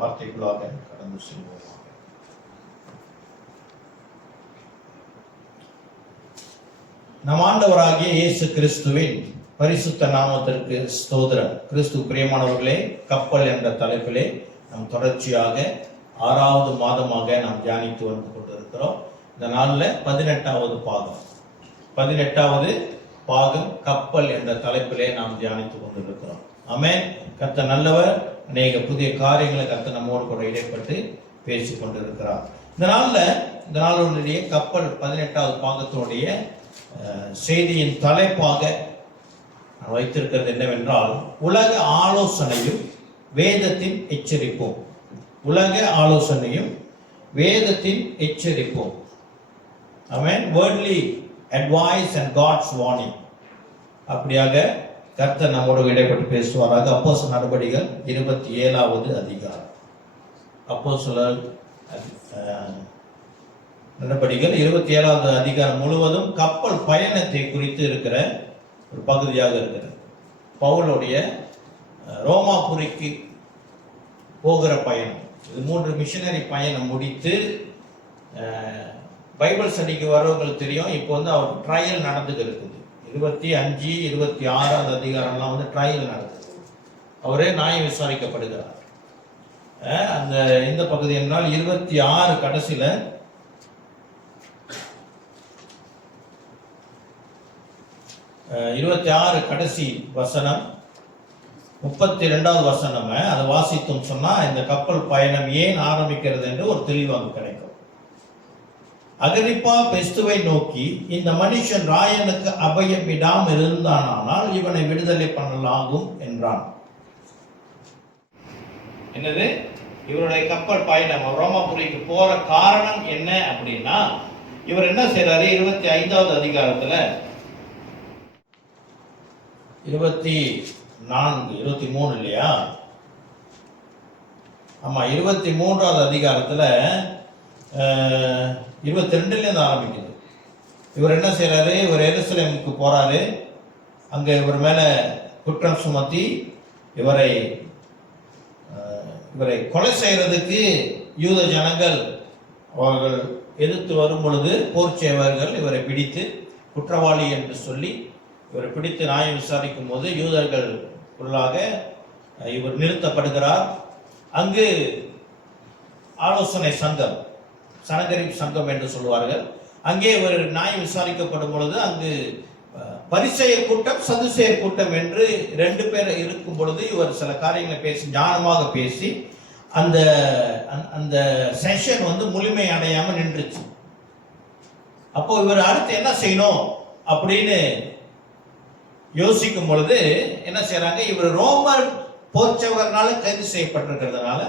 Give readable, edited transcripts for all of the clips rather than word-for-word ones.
வார்த்தைகளாக கடந்து செல்வோம். நம் ஆண்டவராகிய இயேசு கிறிஸ்துவின் பரிசுத்த நாமத்திற்கு ஸ்தோத்திரம். கிறிஸ்து பிரியமானவர்களே, கப்பல் என்ற தலைப்பிலே நாம் தொடர்ச்சியாக 6வது மாதமாக நாம் தியானித்து வந்து கொண்டிருக்கிறோம். இந்த நாளில் 18வது பாகம் கப்பல் என்ற தலைப்பிலே நாம் தியானித்து கொண்டிருக்கிறோம். ஆமென். கர்த்தர் நல்லவர். அநேக புதிய காரியங்களை கர்த்தர் நம்மோடு கூட இடைப்பட்டு பேசிக் கொண்டிருக்கிறார். இந்த நாளுடைய கப்பல் 18வது பாகத்தினுடைய செய்தியின் தலைப்பாக நான் வைத்திருக்கிறது என்னவென்றால், உலக ஆலோசனையும் வேதத்தின் எச்சரிப்போம். உலக ஆலோசனையும் வேதத்தின் எச்சரிப்போம். ஆமென். Worldly advice and God's warning. அப்படியாக கர்த்தர் நம்மோடு இடைப்பட்டு பேசுவாராக. அப்போஸ்தலர் நடபடிகள் 27வது அதிகாரம். அப்போஸ்தலர் நடபடிகள் 27வது அதிகாரம் முழுவதும் கப்பல் பயணத்தை குறித்து இருக்கிற ஒரு பகுதியாக இருக்கிறது. பவுலுடைய ரோமாபுரிக்கு போகிற பயணம். இது 3 மிஷனரி பயணம் முடித்து பைபிள் ஸ்டடிக்கு வரவங்களுக்கு தெரியும். இப்போ வந்து அவர் ட்ரையல் நடந்துட்டு இருக்குது. 25, 26வது அதிகாரம்லாம் வந்து ட்ரையல் நடக்குது. அவரே நியாயம் விசாரிக்கப்படுகிறார். அந்த இந்த பகுதி என்றால் 26 கடைசியில 26 கடைசி வசனம் 32வது வசனம் அதை வாசித்தோம் சொன்னா இந்த கப்பல் பயணம் ஏன் ஆரம்பிக்கிறது என்று ஒரு தெளிவாக கிடைக்கும். அகிரிப்பா பெஸ்துவை நோக்கி, இந்த மனுஷன் ராயனுக்கு அபயம் விடாமல் இருந்தானால் இவனை விடுதலை பண்ணலாகும் என்றான். என்னது? இவருடைய கப்பல் பயணம் ரோமாபுரிக்கு போற காரணம் என்ன அப்படின்னா, இவர் என்ன செய்யறாரு? 25வது அதிகாரத்துல 24, 23 இல்லையா? ஆமா, 23வது அதிகாரத்துல 22லேருந்து ஆரம்பிக்குது. இவர் என்ன செய்யறாரு? இவர் எருசலேமுக்கு போறாரு. அங்க இவர் மேல குற்றம் சுமத்தி இவரை கொலை செய்யறதுக்கு யூத ஜனங்கள் அவர்கள் எதிர்த்து வரும் பொழுது போர்ச்சேவர்கள் இவரை பிடித்து குற்றவாளி என்று சொல்லி இவரை பிடித்து நியாயம் விசாரிக்கும் போது யூதர்களுக்குள்ளாக இவர் நிறுத்தப்படுகிறார். அங்கு ஆலோசனை சங்கம், சனகரிப் சங்கம் என்று சொல்வார்கள். அங்கே இவர் நியாயம் விசாரிக்கப்படும் பொழுது அங்கு பரிசேயர் கூட்டம், சதுசேயர் கூட்டம் என்று 2 பேர் இருக்கும் பொழுது இவர் சில காரியங்களை பேசி ஞானமாக பேசி அந்த செஷன் வந்து முழுமை அடையாம நின்றுச்சு. அப்போ இவர் அடுத்து என்ன செய்யணும் அப்படின்னு யோசிக்கும் பொழுது என்ன செய்யறாங்க? இவர் ரோமர் போர்ச்சவர்களால கைது செய்யப்பட்டிருக்கிறதுனால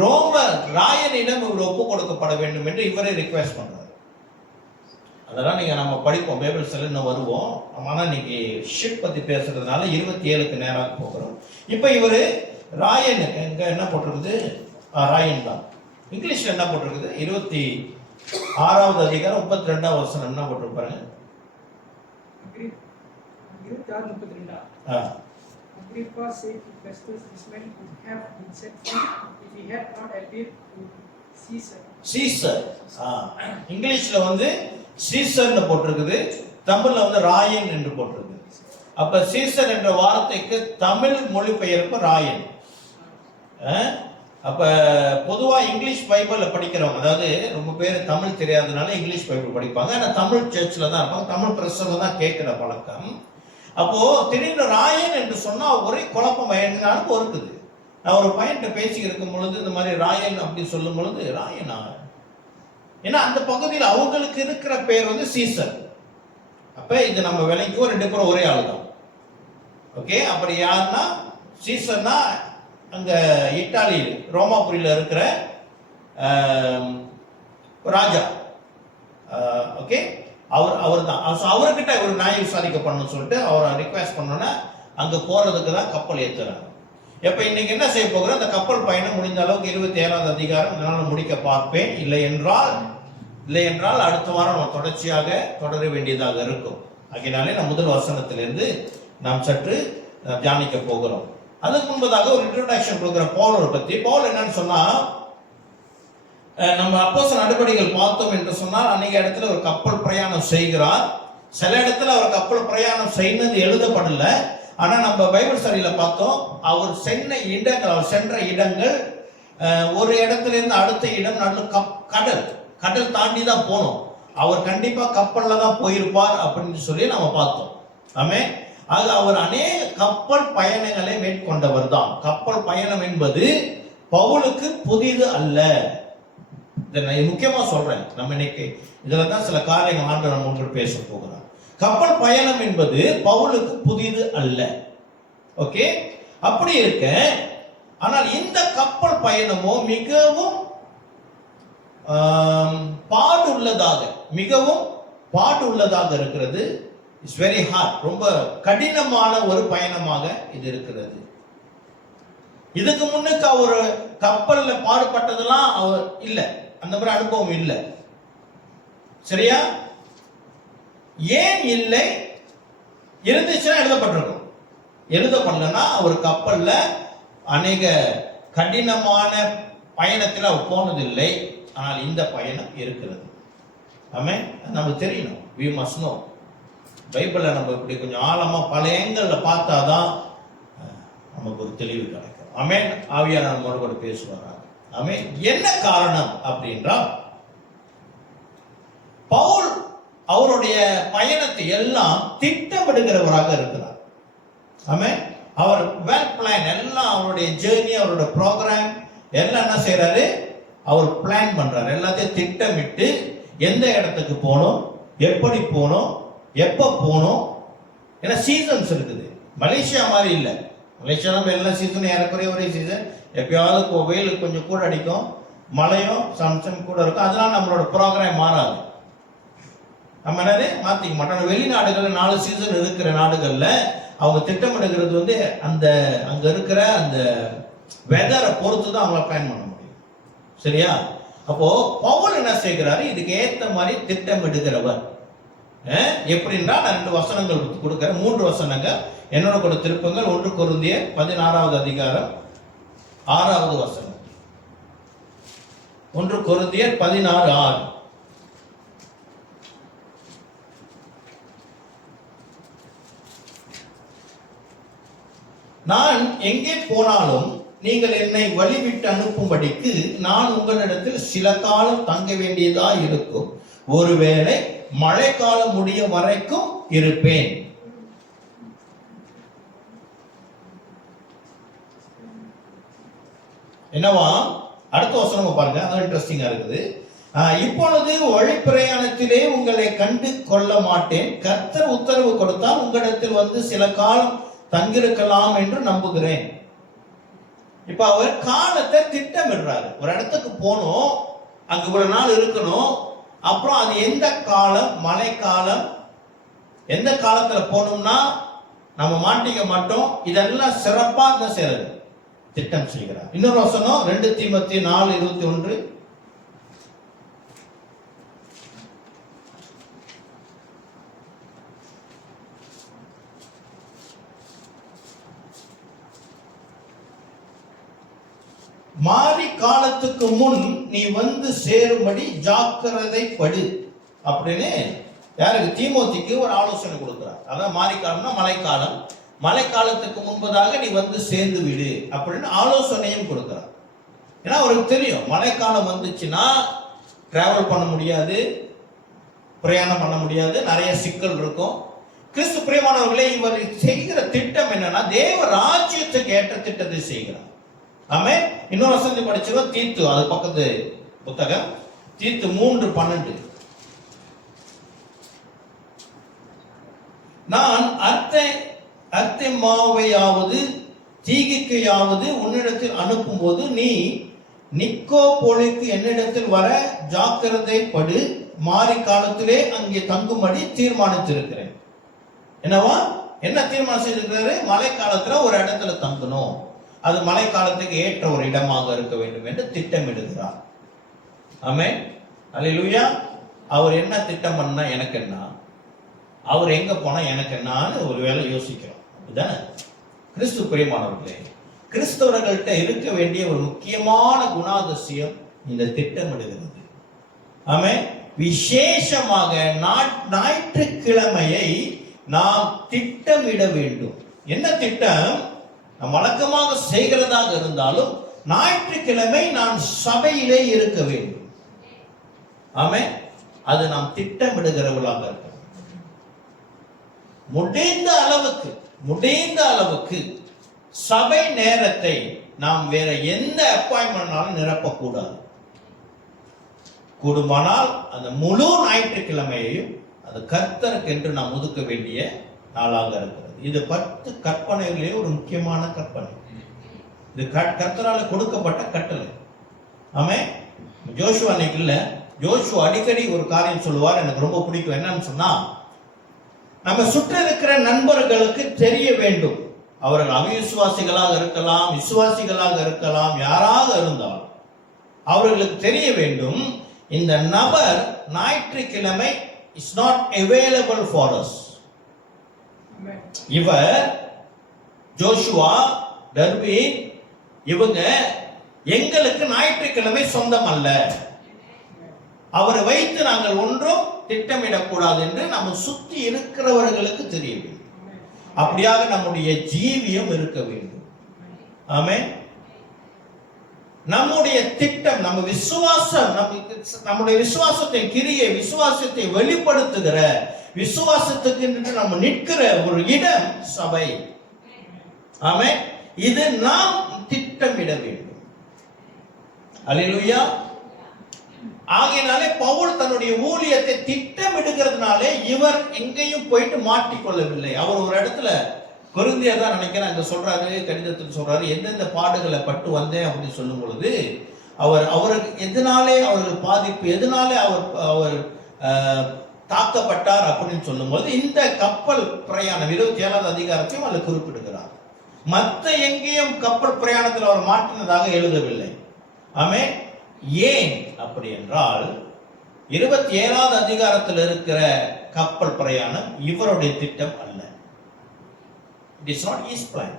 ரோம ராயனிடம் இவர் ஒப்பு கொடுக்கப்பட வேண்டும் என்று இவரை ரிக்வெஸ்ட் பண்றாரு. அதெல்லாம் நீங்க நம்ம படிப்போம், பைபிள் ஸ்டடி இன்னும் வருவோம். ஆனால் இன்னைக்கு ஷிப் பத்தி பேசுறதுனால 27க்கு நேராக போகிறோம். இப்போ இவர் ராயன் எங்க என்ன போட்டிருக்குது? ராயன் தான். இங்கிலீஷ்ல என்ன போட்டிருக்குது? 26வது அதிகாரம் 32வது வசனம் என்ன போட்டிருப்பாருங்க? Agrippa said to Festus, this man could have been set free if he had not appeared to Caesar. Caesar. இங்கிலீஷ்ல வந்து சீசர்னு போட்டிருக்குது, தமிழ்ல வந்து ராயன் என்று போட்டிருக்கு. அப்ப சீசர் என்ற வார்த்தைக்கு தமிழ் மொழிபெயர்ப்பு ராயன். அப்ப பொதுவா இங்கிலீஷ் பைபிள்ல படிக்கிறவங்க, அதாவது ரொம்ப பேர் தமிழ் தெரியாதனால இங்கிலீஷ் பைபிள் படிப்பாங்க. ஆனா தமிழ் சர்ச்ல தான் இருப்பாங்க, தமிழ் பிரசங்க தான் கேட்கிற பழக்கம். அப்போ திடீர்னு ராயன் என்று சொன்னா ஒரே குழப்பம் எனக்கு இருக்குது. நான் ஒரு பையன்கிட்ட பேசி இருக்கும் பொழுது இந்த மாதிரி ராயன் அப்படி சொல்லும் பொழுது ராயனா, ஏன்னா அந்த பகுதியில் அவங்களுக்கு இருக்கிற பேர் வந்து சீசர். அப்ப இது நம்ம விலைக்கு 2 பேரும் ஒரே ஆளு தான். ஓகே, அப்படி யாருன்னா சீசர்னா அங்க இத்தாலி ரோமாபுரியில இருக்கிற ராஜா. ஓகே, அவர் தான். அவர்கிட்ட ஒரு நியாயம் விசாரிக்கப்படணும்னு சொல்லிட்டு அவரை ரிக்வெஸ்ட் பண்ணோன்னா அங்க போறதுக்கு தான் கப்பல் ஏத்துறாங்க. எப்ப இன்னைக்கு என்ன செய்ய போகிறோம்? அந்த கப்பல் பயணம் முடிந்த அளவுக்கு 27வது அதிகாரம் இதனால முடிக்க பார்ப்பேன். இல்லை என்றால் அடுத்த வாரம் நம்ம தொடர்ச்சியாக தொடர வேண்டியதாக இருக்கும். ஆகையினாலே நாம் முதல் வசனத்திலிருந்து நாம் சற்று தியானிக்க போகிறோம். அதுக்கு முன்பதாக ஒரு இன்ட்ரோடக்ஷன் கொடுக்குற பவுலை பத்தி. பவுல் என்னன்னு சொன்னா, நம்ம அப்போஸ்தலர் நடபடிகள் பார்த்தோம் என்று சொன்னால், அன்னைக்கு இடத்துல ஒரு கப்பல் பிரயாணம் செய்கிறார். சில இடத்துல அவர் கப்பல் பிரயாணம் செய்யறது எழுதப்படல. ஆனா நம்ம பைபிள் ஸ்டடியில பார்த்தோம், அவர் சென்ற இடங்கள் ஒரு இடத்துல இருந்து அடுத்த இடம் கடல் தாண்டி தான் போனோம். அவர் கண்டிப்பா கப்பல்ல தான் போயிருப்பார் அப்படின்னு சொல்லி நம்ம பார்த்தோம். ஆமென். ஆக அவர் அநேக கப்பல் பயணங்களை மேற்கொண்டவர் தான். கப்பல் பயணம் என்பது பவுலுக்கு புதிது அல்ல. இதை நான் முக்கியமா சொல்றேன். நம்ம இன்னைக்கு இதுல தான் சில காரியங்கள் ஆண்டு நம்ம ஒன்று பேச போகிறோம். கப்பல் பயணம் என்பது பவுலுக்கு புதிது அல்ல. ஓகே, அப்படி இருக்க, ஆனால் இந்த கப்பல் பயணமோ மிகவும் பாடுள்ளதாக இருக்கிறது. It's very hard. ரொம்ப கடினமான ஒரு பயணமாக இது இருக்கிறது. இதுக்கு முன்னுக்கு அவர் கப்பல்ல பாடுபட்டதெல்லாம் அவர் இல்ல, அந்த மாதிரி அனுபவம் இல்லை. சரியா? ஏன் இல்லை? இருந்துச்சுன்னா எழுதப்பட்டிருக்கும். எழுதப்படலன்னா அவர் கப்பல்ல அநேக கடினமான பயணத்தில் அவர் போனதில்லை. ஆனால் இந்த பயணம் இருக்கிறது. ஆமென். நமக்கு தெரியணும். we must know. பைபிளை நம்ம இப்படி கொஞ்சம் ஆழமா பல ஏங்கல்ல பார்த்தாதான் நமக்கு ஒரு தெளிவு கிடைக்கும். ஆமென். ஆவியானவர் நம்மோடு கூட பேசுவார். ஆமென். என்ன காரணம் அப்படின்றா, பவுல் அவருடைய பயணத்தை எல்லாம் திட்டமிடுகிறவராக இருக்கிறார். ஆமென். அவர் வெல் பிளான், எல்லாம் அவருடைய ஜேர்னி, அவருடைய ப்ரோக்ராம் எல்லாம் என்ன செய்யறாரு? அவர் பிளான் பண்றாரு. எல்லாத்தையும் திட்டமிட்டு எந்த இடத்துக்கு போகணும், எப்படி போகணும், எப்போ போகணும். ஏன்னா சீசன்ஸ் இருக்குது. மலேசியா மாதிரி இல்லை. மலேசியா நம்ம எல்லா சீசனும் ஏறக்குறைய ஒரே சீசன். எப்பயாவது வெயில் கொஞ்சம் கூட அடிக்கும், மழையும் சம்சம் கூட இருக்கும். அதனால நம்மளோட ப்ரோக்ராம் மாறாது. நம்ம என்னது மாத்திக்க மாட்டோம். வெளிநாடுகள் 4 சீசன் இருக்கிற நாடுகள்ல அவங்க திட்டமிடுகிறது வந்து அந்த அங்க இருக்கிற அந்த வெதரை பொறுத்து தான் அவங்கள பிளான் பண்ண முடியும். சரியா? அப்போ பவுல் என்ன செய்கிறாரு? இதுக்கு ஏத்த மாதிரி திட்டமிடுகிறவர். எப்படின்னா, நான் 2 வசனங்கள் கொடுக்கிறேன், 3 வசனங்கள் என்னோட கூட திருப்பங்கள். 1 கொரிந்தியர் 16வது அதிகாரம் 6வது வசனம். 1 கொரிந்தியர் 16:6. நான் எங்கே போனாலும் நீங்கள் என்னை வழிவிட்டு அனுப்பும்படிக்கு நான் உங்களிடத்தில் சில காலம் தங்க வேண்டியதா இருக்கும். ஒருவேளை மழைக்காலம் முடியும் வரைக்கும் இருப்பேன். என்னவா? அடுத்த வசனம் பாருங்க, அது இன்ட்ரெஸ்டிங்கா இருக்குது. இப்பொழுது வழிப்பிரயாணத்திலே உங்களை கண்டு கொள்ள மாட்டேன். கர்த்தர் உத்தரவு கொடுத்தால் உங்களிடத்தில் வந்து சில காலம் தங்கிருக்கலாம் என்று நம்புகிறேன். இப்ப அவர் காலத்தை திட்டமிடுறாரு. ஒரு இடத்துக்கு போகணும், அங்க இவ்வளவு நாள் இருக்கணும், அப்புறம் அது எந்த காலம், மழைக்காலம், எந்த காலத்துல போனோம்னா நம்ம மாட்டிக்க மாட்டோம், இதெல்லாம் சிறப்பா தான் செய்யறது திட்டம் செய்கிறார். இன்னொரு வசனம் 2 தீமோத்தேயு 4:21. மாறி காலத்துக்கு முன் நீ வந்து சேரும்படி ஜாக்கிரதை படு அப்படின்னு யாருக்கு? தீமோத்திக்கு ஒரு ஆலோசனை கொடுக்கிறார். அதான் மாறி காலம்னா மழைக்காலம். மழைக்காலத்துக்கு முன்பதாக நீ வந்து சேர்ந்து விடு அப்படின்னு ஆலோசனையும் கொடுக்கிறார். ஏன்னா அவருக்கு தெரியும் மழைக்காலம் வந்துச்சுன்னா டிராவல் பண்ண முடியாது, பிரயாணம் பண்ண முடியாது, நிறைய சிக்கல் இருக்கும். கிறிஸ்து பிரியமானவர்களே, இவர் செய்கிற திட்டம் என்னன்னா தேவ ராஜ்யத்துக்கு ஏற்ற திட்டத்தை செய்கிறார். ஆமே. இன்னொரு வசனத்தை படிச்சிருவோம். தீத்து, அது பக்கத்து புத்தகம், தீத்து 3:12. நான் அர்த்தெமாவையாவது தீகிக்கையாவது உன்னிடத்தில் அனுப்பும் போது நீ நிக்கோபோலிக்கு என்னிடத்தில் வர ஜாக்கிரதை படு. மாறி காலத்திலே அங்கே தங்கும்படி தீர்மானித்திருக்கிறேன். என்னவா? என்ன தீர்மானம் செய்திருக்கிறாரு? மழை காலத்துல ஒரு இடத்துல தங்கணும், அது மழை காலத்துக்கு ஏற்ற ஒரு இடமாக இருக்க வேண்டும் என்று திட்டமிடுகிறார். ஆமென். அல்லேலூயா. அவர் என்ன திட்டம் பண்ணா எனக்கு என்ன, அவர் எங்க போனா எனக்கு என்னன்னு ஒரு வேளை யோசிக்கிறோம். அப்படிதானே? கிறிஸ்து பிரியமானவர்களே, கிறிஸ்தவர்கள்ட்ட இருக்க வேண்டிய ஒரு முக்கியமான குணாதிசயம் இந்த திட்டமிடுகிறது. ஆமென். விசேஷமாக ஞாயிற்றுக்கிழமையை நாம் திட்டமிட வேண்டும். என்ன திட்டம்? நாம் வழக்கமாக செய்கிறதாக இருந்தாலும் ஞாயிற்றுக்கிழமை நான் சபையிலே இருக்க வேண்டும். ஆமென். அது நாம் திட்டமிடுகிறவர்களாக இருக்கணும். முடிந்த அளவுக்கு சபை நேரத்தை நாம் வேற எந்த அப்பாயின்மெண்ட்னாலும் நிரப்பக்கூடாது. கூடுமானால் அந்த முழு ஞாயிற்றுக்கிழமையையும் அது கர்த்தருக்கு என்று நாம் ஒதுக்க வேண்டிய நாளாக இருக்கிறது. இது 10 கற்பனைகளிலே ஒரு முக்கியமான கற்பனை. இது கர்த்தரால் கொடுக்கப்பட்ட கட்டளை. ஆமென். ஜோஷுவா அன்னைக்கு இல்ல, ஜோஷுவா அடிக்கடி ஒரு காரியம் சொல்லுவார், எனக்கு ரொம்ப பிடிக்கும். என்னன்னு சொன்னா, நம்ம சுற்றி இருக்கிற நண்பர்களுக்கு தெரிய வேண்டும். அவர்கள் அவிசுவாசிகளாக இருக்கலாம், விசுவாசிகளாக இருக்கலாம், யாராக இருந்தாலும் அவர்களுக்கு தெரிய வேண்டும், இந்த நபர் ஞாயிற்றுக்கிழமை is not available for us. இவர் ஜோஷுவா, டர்பின், இவங்க எங்களுக்கு ஞாயிற்றுக்கிழமை சொந்தம் அல்ல, அவரை வைத்து நாங்கள் ஒன்றும் திட்டமிடக்கூடாது என்று நம்ம சுத்தி இருக்கிறவர்களுக்கு தெரிய வேண்டும். அப்படியாக நம்முடைய ஜீவியம் இருக்க வேண்டும். ஆமென். நம்முடைய திட்டம், நம்ம விசுவாசம், நம்முடைய விசுவாசத்தை கிரியை, விசுவாசத்தை வெளிப்படுத்துகிற, விசுவாசத்துக்கு நம்ம நிற்கிற ஒரு இடம் சபை. ஆமென். இது நாம் திட்டமிட வேண்டும். அல்லேலூயா. ஆகையினாலே பவுல் தன்னுடைய ஊழியத்தை திட்டமிடுகிறதுனாலே இவர் எங்கேயும் போயிட்டு மாட்டிக்கொள்ளவில்லை. அவர் ஒரு இடத்துல கொரிந்தியர் தான் நினைக்கிறேன் அங்க சொல்றாரு, கடிதத்தில் சொல்றாரு, எந்தெந்த பாடுகளை பட்டு வந்தேன் அப்படின்னு சொல்லும் பொழுது அவருக்கு எதனாலே அவர்கள் பாதிப்பு, எதனாலே அவர் தாக்கப்பட்டார் அப்படின்னு சொல்லும்போது இந்த கப்பல் பிரயாணம் 27வது அதிகாரத்தையும் அதில் குறிப்பிடுகிறார். மற்ற எங்கேயும் கப்பல் பிரயாணத்தில் அவர் மாற்றினதாக எழுதவில்லை. ஆமென். ஏன் அப்படி என்றால் 27வது அதிகாரத்தில் இருக்கிற கப்பல் பிரயாணம் இவருடைய திட்டம் அல்ல. It is not his plan.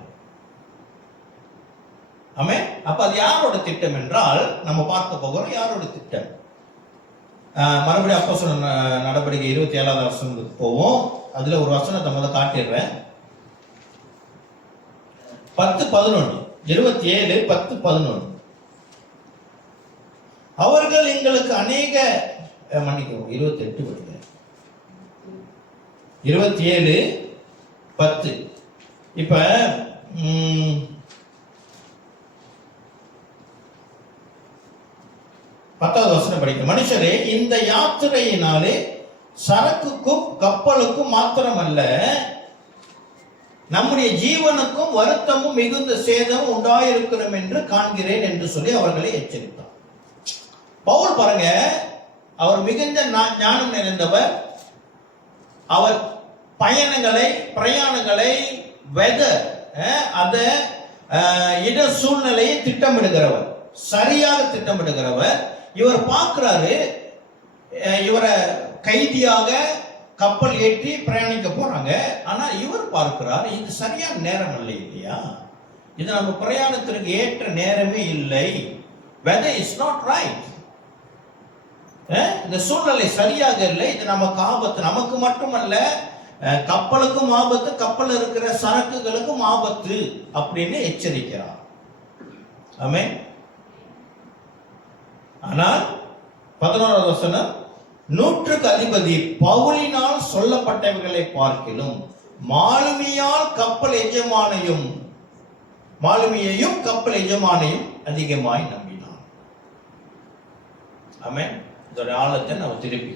ஆமென். அப்ப அது யாரோட திட்டம் என்றால் நம்ம பார்க்க போகிறோம் யாரோட திட்டம். மறுபடியும் அப்போஸ்தலர் நடவடிக்கை 27வது வசனத்துக்கு போவோம். அதுல ஒரு வசனத்தை முதல்ல காட்டிடுறேன். 10:11 27:10-11. அவர்கள் எங்களுக்கு அநேக மன்னிக்கவும் 28 படிக்கிறேன். 27:10. இப்ப 10வது வசனம் படிக்க. மனுஷரே, இந்த யாத்திரையினாலே சரக்குக்கும் கப்பலுக்கும் மாத்திரமல்ல நம்முடைய ஜீவனுக்கும் வருத்தமும் மிகுந்த சேதமும் உண்டாயிருக்கிறோம் என்று காண்கிறேன் என்று சொல்லி அவர்களை எச்சரித்தார். பவுல் பாருங்க, அவர் மிகுந்த ஞானம் நிறைந்தவர். அவர் பிரயாணங்களை வெதர் அந்த இட சூழ்நிலையை திட்டமிடுகிறவர், சரியாக திட்டமிடுகிறவர். இவர் பார்க்கிறாரு, இவரை கைதியாக கப்பல் ஏற்றி பிரயாணிக்க போறாங்க. ஆனா இவர் பார்க்கிறார், இது சரியான நேரம் இல்லை இல்லையா, இது நம்ம பிரயாணத்திற்கு ஏற்ற நேரமே இல்லை. Weather is not right. இந்த சூழ்நிலை சரியாக இல்லை, இது நமக்கு ஆபத்து. நமக்கு மட்டுமல்ல, கப்பலுக்கும் ஆபத்து, கப்பல் இருக்கிற சரக்குகளுக்கும் ஆபத்து அப்படின்னு எச்சரிக்கிறார். ஆமென். ஆனால் 11வது வசனம், 100க்கு அதிபதி பவுலினால் சொல்லப்பட்டவர்களை பார்க்கிலும் மாலுமியையும் கப்பல் எஜமானையும் அதிகமாய் நம்பினார். ஆமென். இதோட ஆழத்தை நம்ம திருப்பி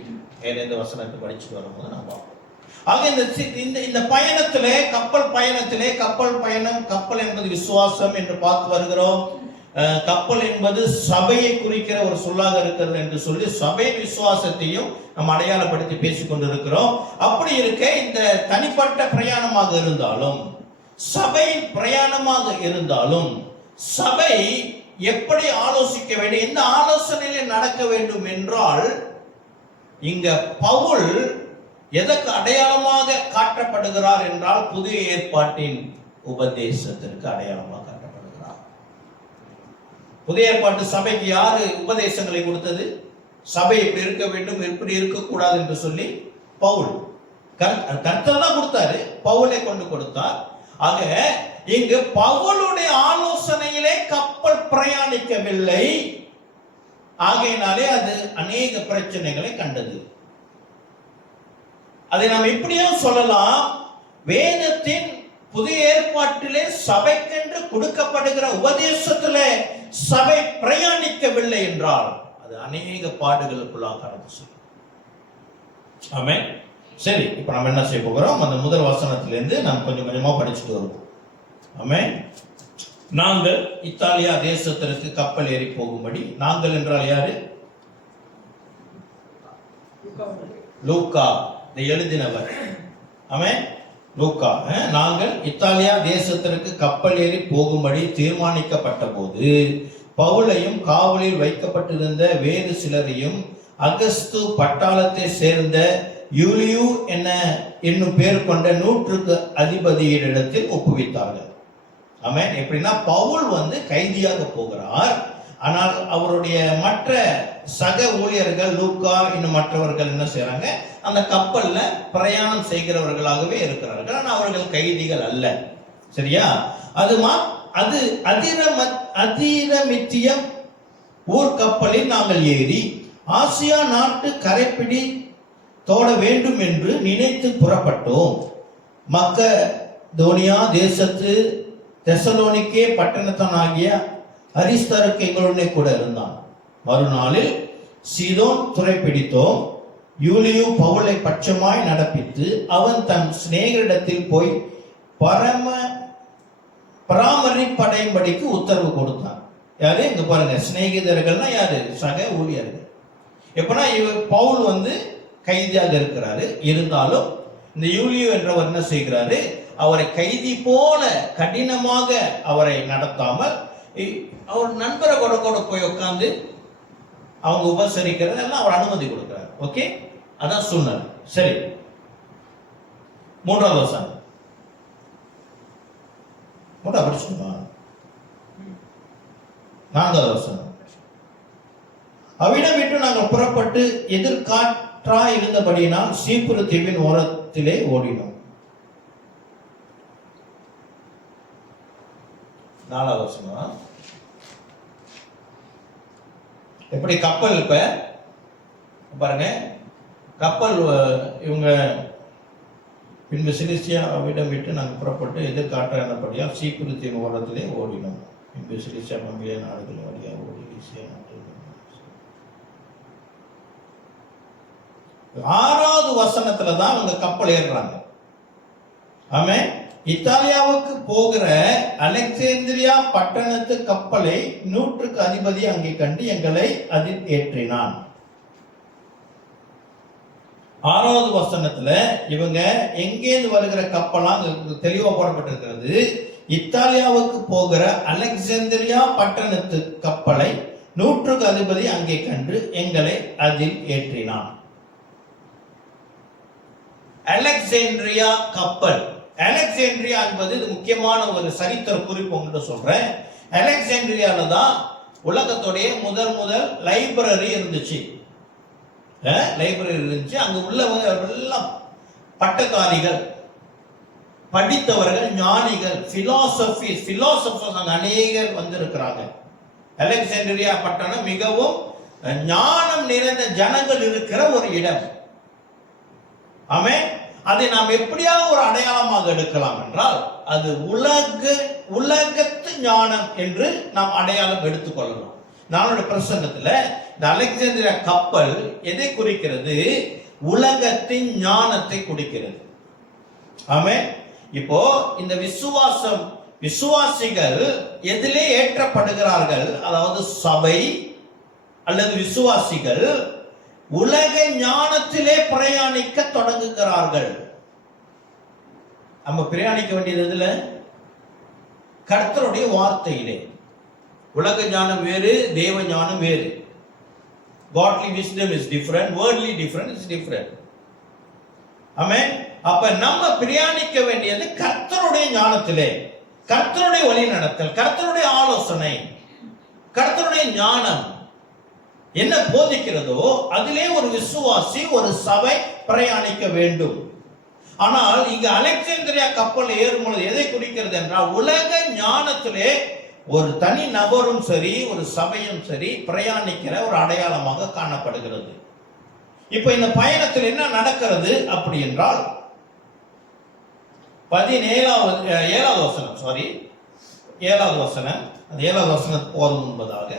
இந்த வசனத்தை படிச்சுட்டு வரும்போது நம்ம பார்ப்போம். ஆக இந்த பயணத்திலே, கப்பல் பயணம், கப்பல் என்பது விசுவாசம் என்று பார்த்து வருகிறோம். கப்பல் என்பது சபையை குறிக்கிற ஒரு சொல்லாக இருக்கிறது என்று சொல்லி சபையின் விசுவாசத்தையும் நம்ம அடையாளப்படுத்தி பேசிக் கொண்டிருக்கிறோம். அப்படி இருக்க இந்த தனிப்பட்ட பிரயாணமாக இருந்தாலும், சபையின் பிரயாணமாக இருந்தாலும், சபை எப்படி ஆலோசிக்க வேண்டும், எந்த ஆலோசனையில நடக்க வேண்டும் என்றால், இங்க பவுல் எதற்கு அடையாளமாக காட்டப்படுகிறார் என்றால் புதிய ஏற்பாட்டின் உபதேசத்திற்கு அடையாளமாக காட்டப்படுகிறார். புதிய ஏற்பாட்டு சபைக்கு யாரு உபதேசங்களை கொடுத்தது? சபை இப்படி இருக்க வேண்டும், இப்படி இருக்கக்கூடாது என்று சொல்லி பவுல். கர்த்தர் தான் கொடுத்தாரு, பவுலை கொண்டு கொடுத்தார். ஆக இங்கு பவுலுடைய ஆலோசனையிலே கப்பல் பிரயாணிக்கவில்லை. ஆகையினாலே அது அநேக பிரச்சனைகளை கண்டது. அதை நாம் இப்படியும் சொல்லலாம், வேதத்தின் புதிய ஏற்பாட்டிலே சபைக்கென்று கொடுக்கப்படுகிற உபதேசத்திலே சபை பிரயாணிக்கவில்லை என்றால் அது அநேக பாடுகளுக்குள்ளாக கடந்து செல்லும். ஆமென். சரி, இப்ப நம்ம என்ன செய்ய போகிறோம்? அந்த முதல் வசனத்திலிருந்து நாம் கொஞ்சம் கொஞ்சமா படிச்சுட்டு வருவோம். ஆமென். நாங்கள் இத்தாலியா தேசத்திற்கு கப்பல் ஏறி போகும்படி, நாங்கள் என்றால் யாரு? லூக்கா எழுதினவர். ஆமென். லூக்கா. நாங்கள் இத்தாலியா தேசத்திற்கு கப்பல் ஏறி போகும்படி தீர்மானிக்கப்பட்ட போது பவுலையும் காவலில் வைக்கப்பட்டிருந்த வேறு சிலரையும் அகஸ்து பட்டாளத்தை சேர்ந்த யூலியு என்னும் பேர் கொண்ட 100 அதிபதியிடத்தில் ஒப்புவித்தார்கள். ஆமென். எப்படின்னா பவுல் கைதியாக போகிறார். ஆனால் அவருடைய மற்ற சக ஊழியர்கள் லூக்கா இன்னும் மற்றவர்கள் என்ன செய்யறாங்க? அந்த கப்பல்ல பிரயாணம் செய்கிறவர்களாகவே இருக்கிறார்கள். ஆனால் அவர்கள் கைதிகள் அல்ல. சரியா? அது அதிரமித்தியம் ஊர் கப்பலில் நாங்கள் ஏறி ஆசியா நாட்டு கரைப்பிடி தோட வேண்டும் என்று நினைத்து புறப்பட்டோம். மக்கதோனியா தேசத்து தெசலோனிக்கே பட்டணத்தானாகிய அரிஸ்தருக்கு எங்களுடனே கூட இருந்தான். மறுநாளில் சீதோன் துறைப்பிடித்தோம். யூலியு பவுலை பட்சமாய் நடப்பித்து அவன் தன் சிநேகரிடத்தில் போய் பராமரிப்படையும்படிக்கு உத்தரவு கொடுத்தான். யாரு? இங்க பாருங்க, சிநேகிதர்கள்னா யாரு? சக ஊழியர்கள். எப்பனா பவுல் கைதியாக இருக்கிறாரு. இருந்தாலும் இந்த யூலியு என்றவர் என்ன செய்கிறாரு? அவரை கைதி போல கடினமாக அவரை நடத்தாமல் அவர் நண்பரை கூட போய் உட்கார்ந்து அவங்க உபசரிக்கிறதெல்லாம் அவர் அனுமதி கொடுக்கிறார். ஓகே, அதான் சூழ்நிலை. சரி, 3வது வசனம் படிச்சுக்கோங்க. 4வது வசனம். அவ்விடம் விட்டு நாங்கள் புறப்பட்டு எதிர்காற்றா இருந்தபடியினால் சீப்புரு தீவின் ஓரத்திலே ஓடினோம். 4வது வசனம். எப்படி கப்பல்? இப்ப பாருங்க, கப்பல் இவங்க பின்பு சிலிசியா அவ்விடம் விட்டு நாங்கள் புறப்பட்டு எதிர்காற்றானபடியால் சீப்புருத்தின் ஓரத்திலே ஓடினோம். பின்பு சிலிசியா பம்பிலிய நாடுகள் வழியாக ஓடி ஈசியா நாட்டு. 6வது வசனத்துல தான் அவங்க கப்பல் ஏறுறாங்க. ஆமென். இத்தாலியாவுக்கு போகிற அலெக்சாந்திரியா பட்டணத்து கப்பலை 100 அதிபதி அங்கே கண்டு எங்களை அதில் ஏற்றினான். 6வது வசனத்துல இவங்க எங்கேருந்து வருகிற கப்பலா தெளிவா போடப்பட்டிருக்கிறது. இத்தாலியாவுக்கு போகிற அலெக்சாந்திரியா பட்டணத்து கப்பலை 100 அதிபதி அங்கே கண்டு எங்களை அதில் ஏற்றினான். அலெக்சாந்திரியா கப்பல். அலெக்சாந்திரியா என்பது இது முக்கியமான ஒரு சரித்திர குறிப்பு உங்கள்கிட்ட சொல்றேன். அலெக்சாந்திரியால தான் உலகத்துடைய முதல் லைப்ரரி இருந்துச்சு. அங்க உள்ளவங்க எல்லாம் பட்டதாரிகள், படித்தவர்கள், ஞானிகள், பிலாசபர்ஸ் அங்க அநேகர் வந்திருக்கிறாங்க. அலெக்சாந்திரியா பட்டணம் மிகவும் ஞானம் நிறைந்த ஜனங்கள் இருக்கிற ஒரு இடம். ஆமென். அதை நாம் எப்படியாவது ஒரு அடையாளமாக எடுக்கலாம் என்றால் அது உலகத்து ஞானம் என்று நாம் அடையாளம் எடுத்துக்கொள்ளலாம். நானுடைய பிரசங்கத்தில் இந்த அலெக்சாந்திரியா கப்பல் எதை குறிக்கிறது? உலகத்தின் ஞானத்தை குறிக்கிறது. ஆமென். இப்போ இந்த விசுவாசிகள் எதிலே ஏற்றப்படுகிறார்கள்? அதாவது சபை அல்லது விசுவாசிகள் உலக ஞானத்திலே பிரயாணிக்க தொடங்குகிறார்கள். நம்ம பிரயாணிக்க வேண்டியது எதுல? கர்த்தருடைய வார்த்தையிலே. உலக ஞானம் வேறு, தேவ ஞானம் வேறு. Godly wisdom is different, worldly different is different. ஆமென். அப்ப நம்ம பிரயாணிக்க வேண்டியது கர்த்தருடைய ஞானத்திலே, கர்த்தருடைய வழி நடத்தல், கர்த்தருடைய ஆலோசனை, கர்த்தருடைய ஞானம் என்ன போதிக்கிறதோ அதிலே ஒரு விசுவாசி, ஒரு சபை பிரயாணிக்க வேண்டும். ஆனால் இங்க அலெக்சாந்திரியா கப்பல் ஏறும்பொழுது எதை குறிக்கிறது என்றால், உலக ஞானத்திலே ஒரு தனி நபரும் சரி, ஒரு சபையும் சரி பிரயாணிக்கிற ஒரு அடையாளமாக காணப்படுகிறது. இப்ப இந்த பயணத்தில் என்ன நடக்கிறது அப்படி என்றால், 7வது வசனம், அது 7வது வசனம் போதும் என்பதாக,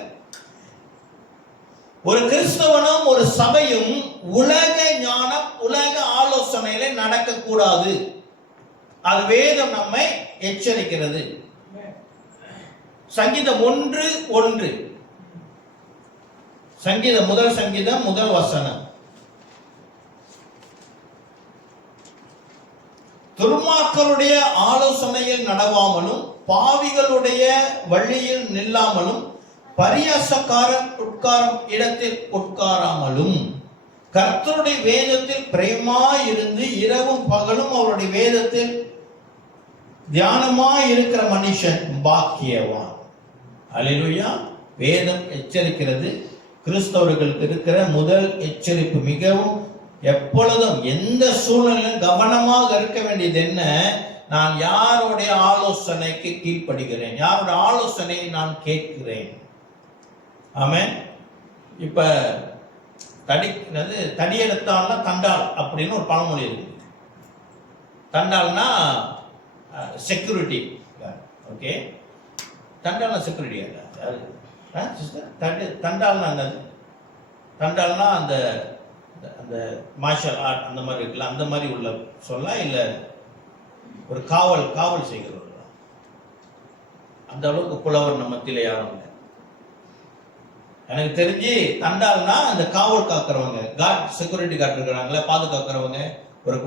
ஒரு கிறிஸ்தவனும் ஒரு சபையும் உலக ஞானம், உலக ஆலோசனையில நடக்க கூடாது. அது வேதம் நம்மை எச்சரிக்கிறது. சங்கீதம் 1:1, முதல் சங்கீதம் முதல் வசனம், துன்மார்க்கருடைய ஆலோசனையில் நடவாமலும் பாவிகளுடைய வழியில் நில்லாமலும் பரியாசக்காரன் உட்காரும் இடத்தில் உட்காராமலும் கர்த்தருடைய வேதத்தில் பிரேமாயிருந்து இரவும் பகலும் அவருடைய வேதத்தில் தியானமாய் இருக்கிற மனுஷன் பாக்கியவான். அல்லேலூயா. வேதம் எச்சரிக்கிறது. கிறிஸ்தவர்களுக்கு இருக்கிற முதல் எச்சரிப்பு மிகவும், எப்பொழுதும் எந்த சூழ்நிலையும் கவனமாக இருக்க வேண்டியது என்ன, நான் யாருடைய ஆலோசனைக்கு கீழ்ப்படுகிறேன், யாருடைய ஆலோசனையை நான் கேட்கிறேன். ஆமென். இப்ப தடி எடுத்தால்னா தண்டால் அப்படின்னு ஒரு பழமொழி இருக்கு. தண்டால்னா செக்யூரிட்டி. ஓகே, தண்டால்னா செக்யூரிட்டி. தண்டால்னா என்னது? தண்டால்னா அந்த அந்த மார்ஷல் ஆர்ட் அந்த மாதிரி இருக்குல்ல, அந்த மாதிரி உள்ள சொல்ல, இல்லை ஒரு காவல் செய்கிறவர்களா? அந்த அளவுக்கு புலவர் நம்ம மத்தியில யாரும் இல்லை. எனக்கு தெரிஞ்சு தண்டால்னா அந்த காவல் காக்கிறவங்க, செக்யூரிட்டி கார்டு இருக்கிறாங்களே, பாதுகாக்கிறவங்க, ஒரு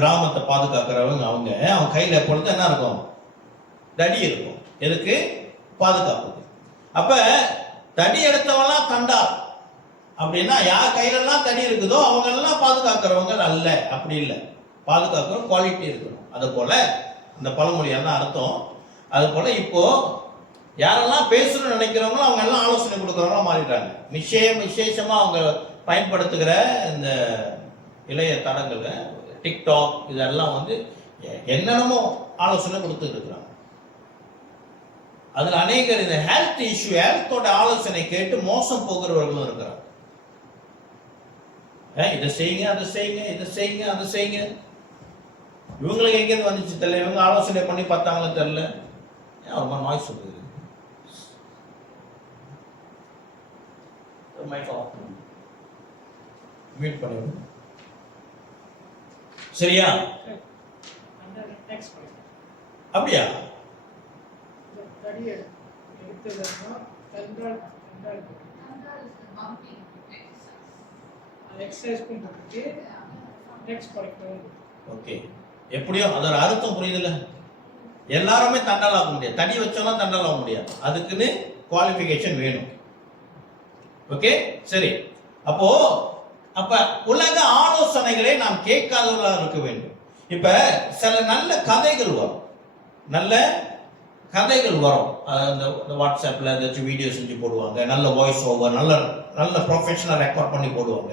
கிராமத்தை பாதுகாக்கிறவங்க, அவங்க கையில எப்பொழுது என்ன இருக்கும்? தடி இருக்கும். எதுக்கு? பாதுகாப்புக்கு. அப்ப தடி எடுத்தவெல்லாம் தண்டால் அப்படின்னா, யார் கையிலெல்லாம் தடி இருக்குதோ அவங்க எல்லாம் பாதுகாக்கிறவங்க அல்ல. அப்படி இல்லை, பாதுகாக்கிற குவாலிட்டி இருக்கணும். அது போல அந்த பழமொழியான அர்த்தம். அது போல இப்போ யாரெல்லாம் பேசணும்னு நினைக்கிறவங்களும் அவங்க எல்லாம் ஆலோசனை கொடுக்குறவங்களா மாறிட்டாங்க. விசேஷமா அவங்க பயன்படுத்துகிற இந்த இளைய தடங்கள், டிக்டாக், இதெல்லாம் என்னென்னமோ ஆலோசனை கொடுத்துட்டு இருக்கிறாங்க. அதுல அநேகர் இந்த ஹெல்த்தோட ஆலோசனை கேட்டு மோசம் போகிறவர்களும் இருக்கிறாங்க. இதை செய்யுங்க, அதை செய்யுங்க, இதை செய்யுங்க, அதை செய்யுங்க. இவங்களுக்கு எங்கேருந்து வந்துச்சு தெரியல. இவங்க ஆலோசனை பண்ணி பார்த்தாங்களும் தெரியல. ரொம்ப நாய் சொல்லுது. மியூட் பண்ணி சரியா? அப்படியா? ஓகே, எப்படியோ அதோட அர்த்தம் புரியுதுல்ல? எல்லாருமே தண்டால் ஆக முடியாது. தடி வச்சோம்னா தண்டால் ஆக முடியாது. அதுக்குன்னு குவாலிஃபிகேஷன் வேணும். ஓகே, சரி. அப்ப உலக ஆலோசனைகளை நாம் கேட்காதவர்களாக இருக்க வேண்டும். இப்ப சில நல்ல கதைகள் வரும், அந்த வாட்ஸ்அப்ல ஏதாச்சும் வீடியோ செஞ்சு போடுவாங்க, நல்ல வாய்ஸ் ஓவர், நல்ல ப்ரொஃபஷனல் ரெக்கார்ட் பண்ணி போடுவாங்க.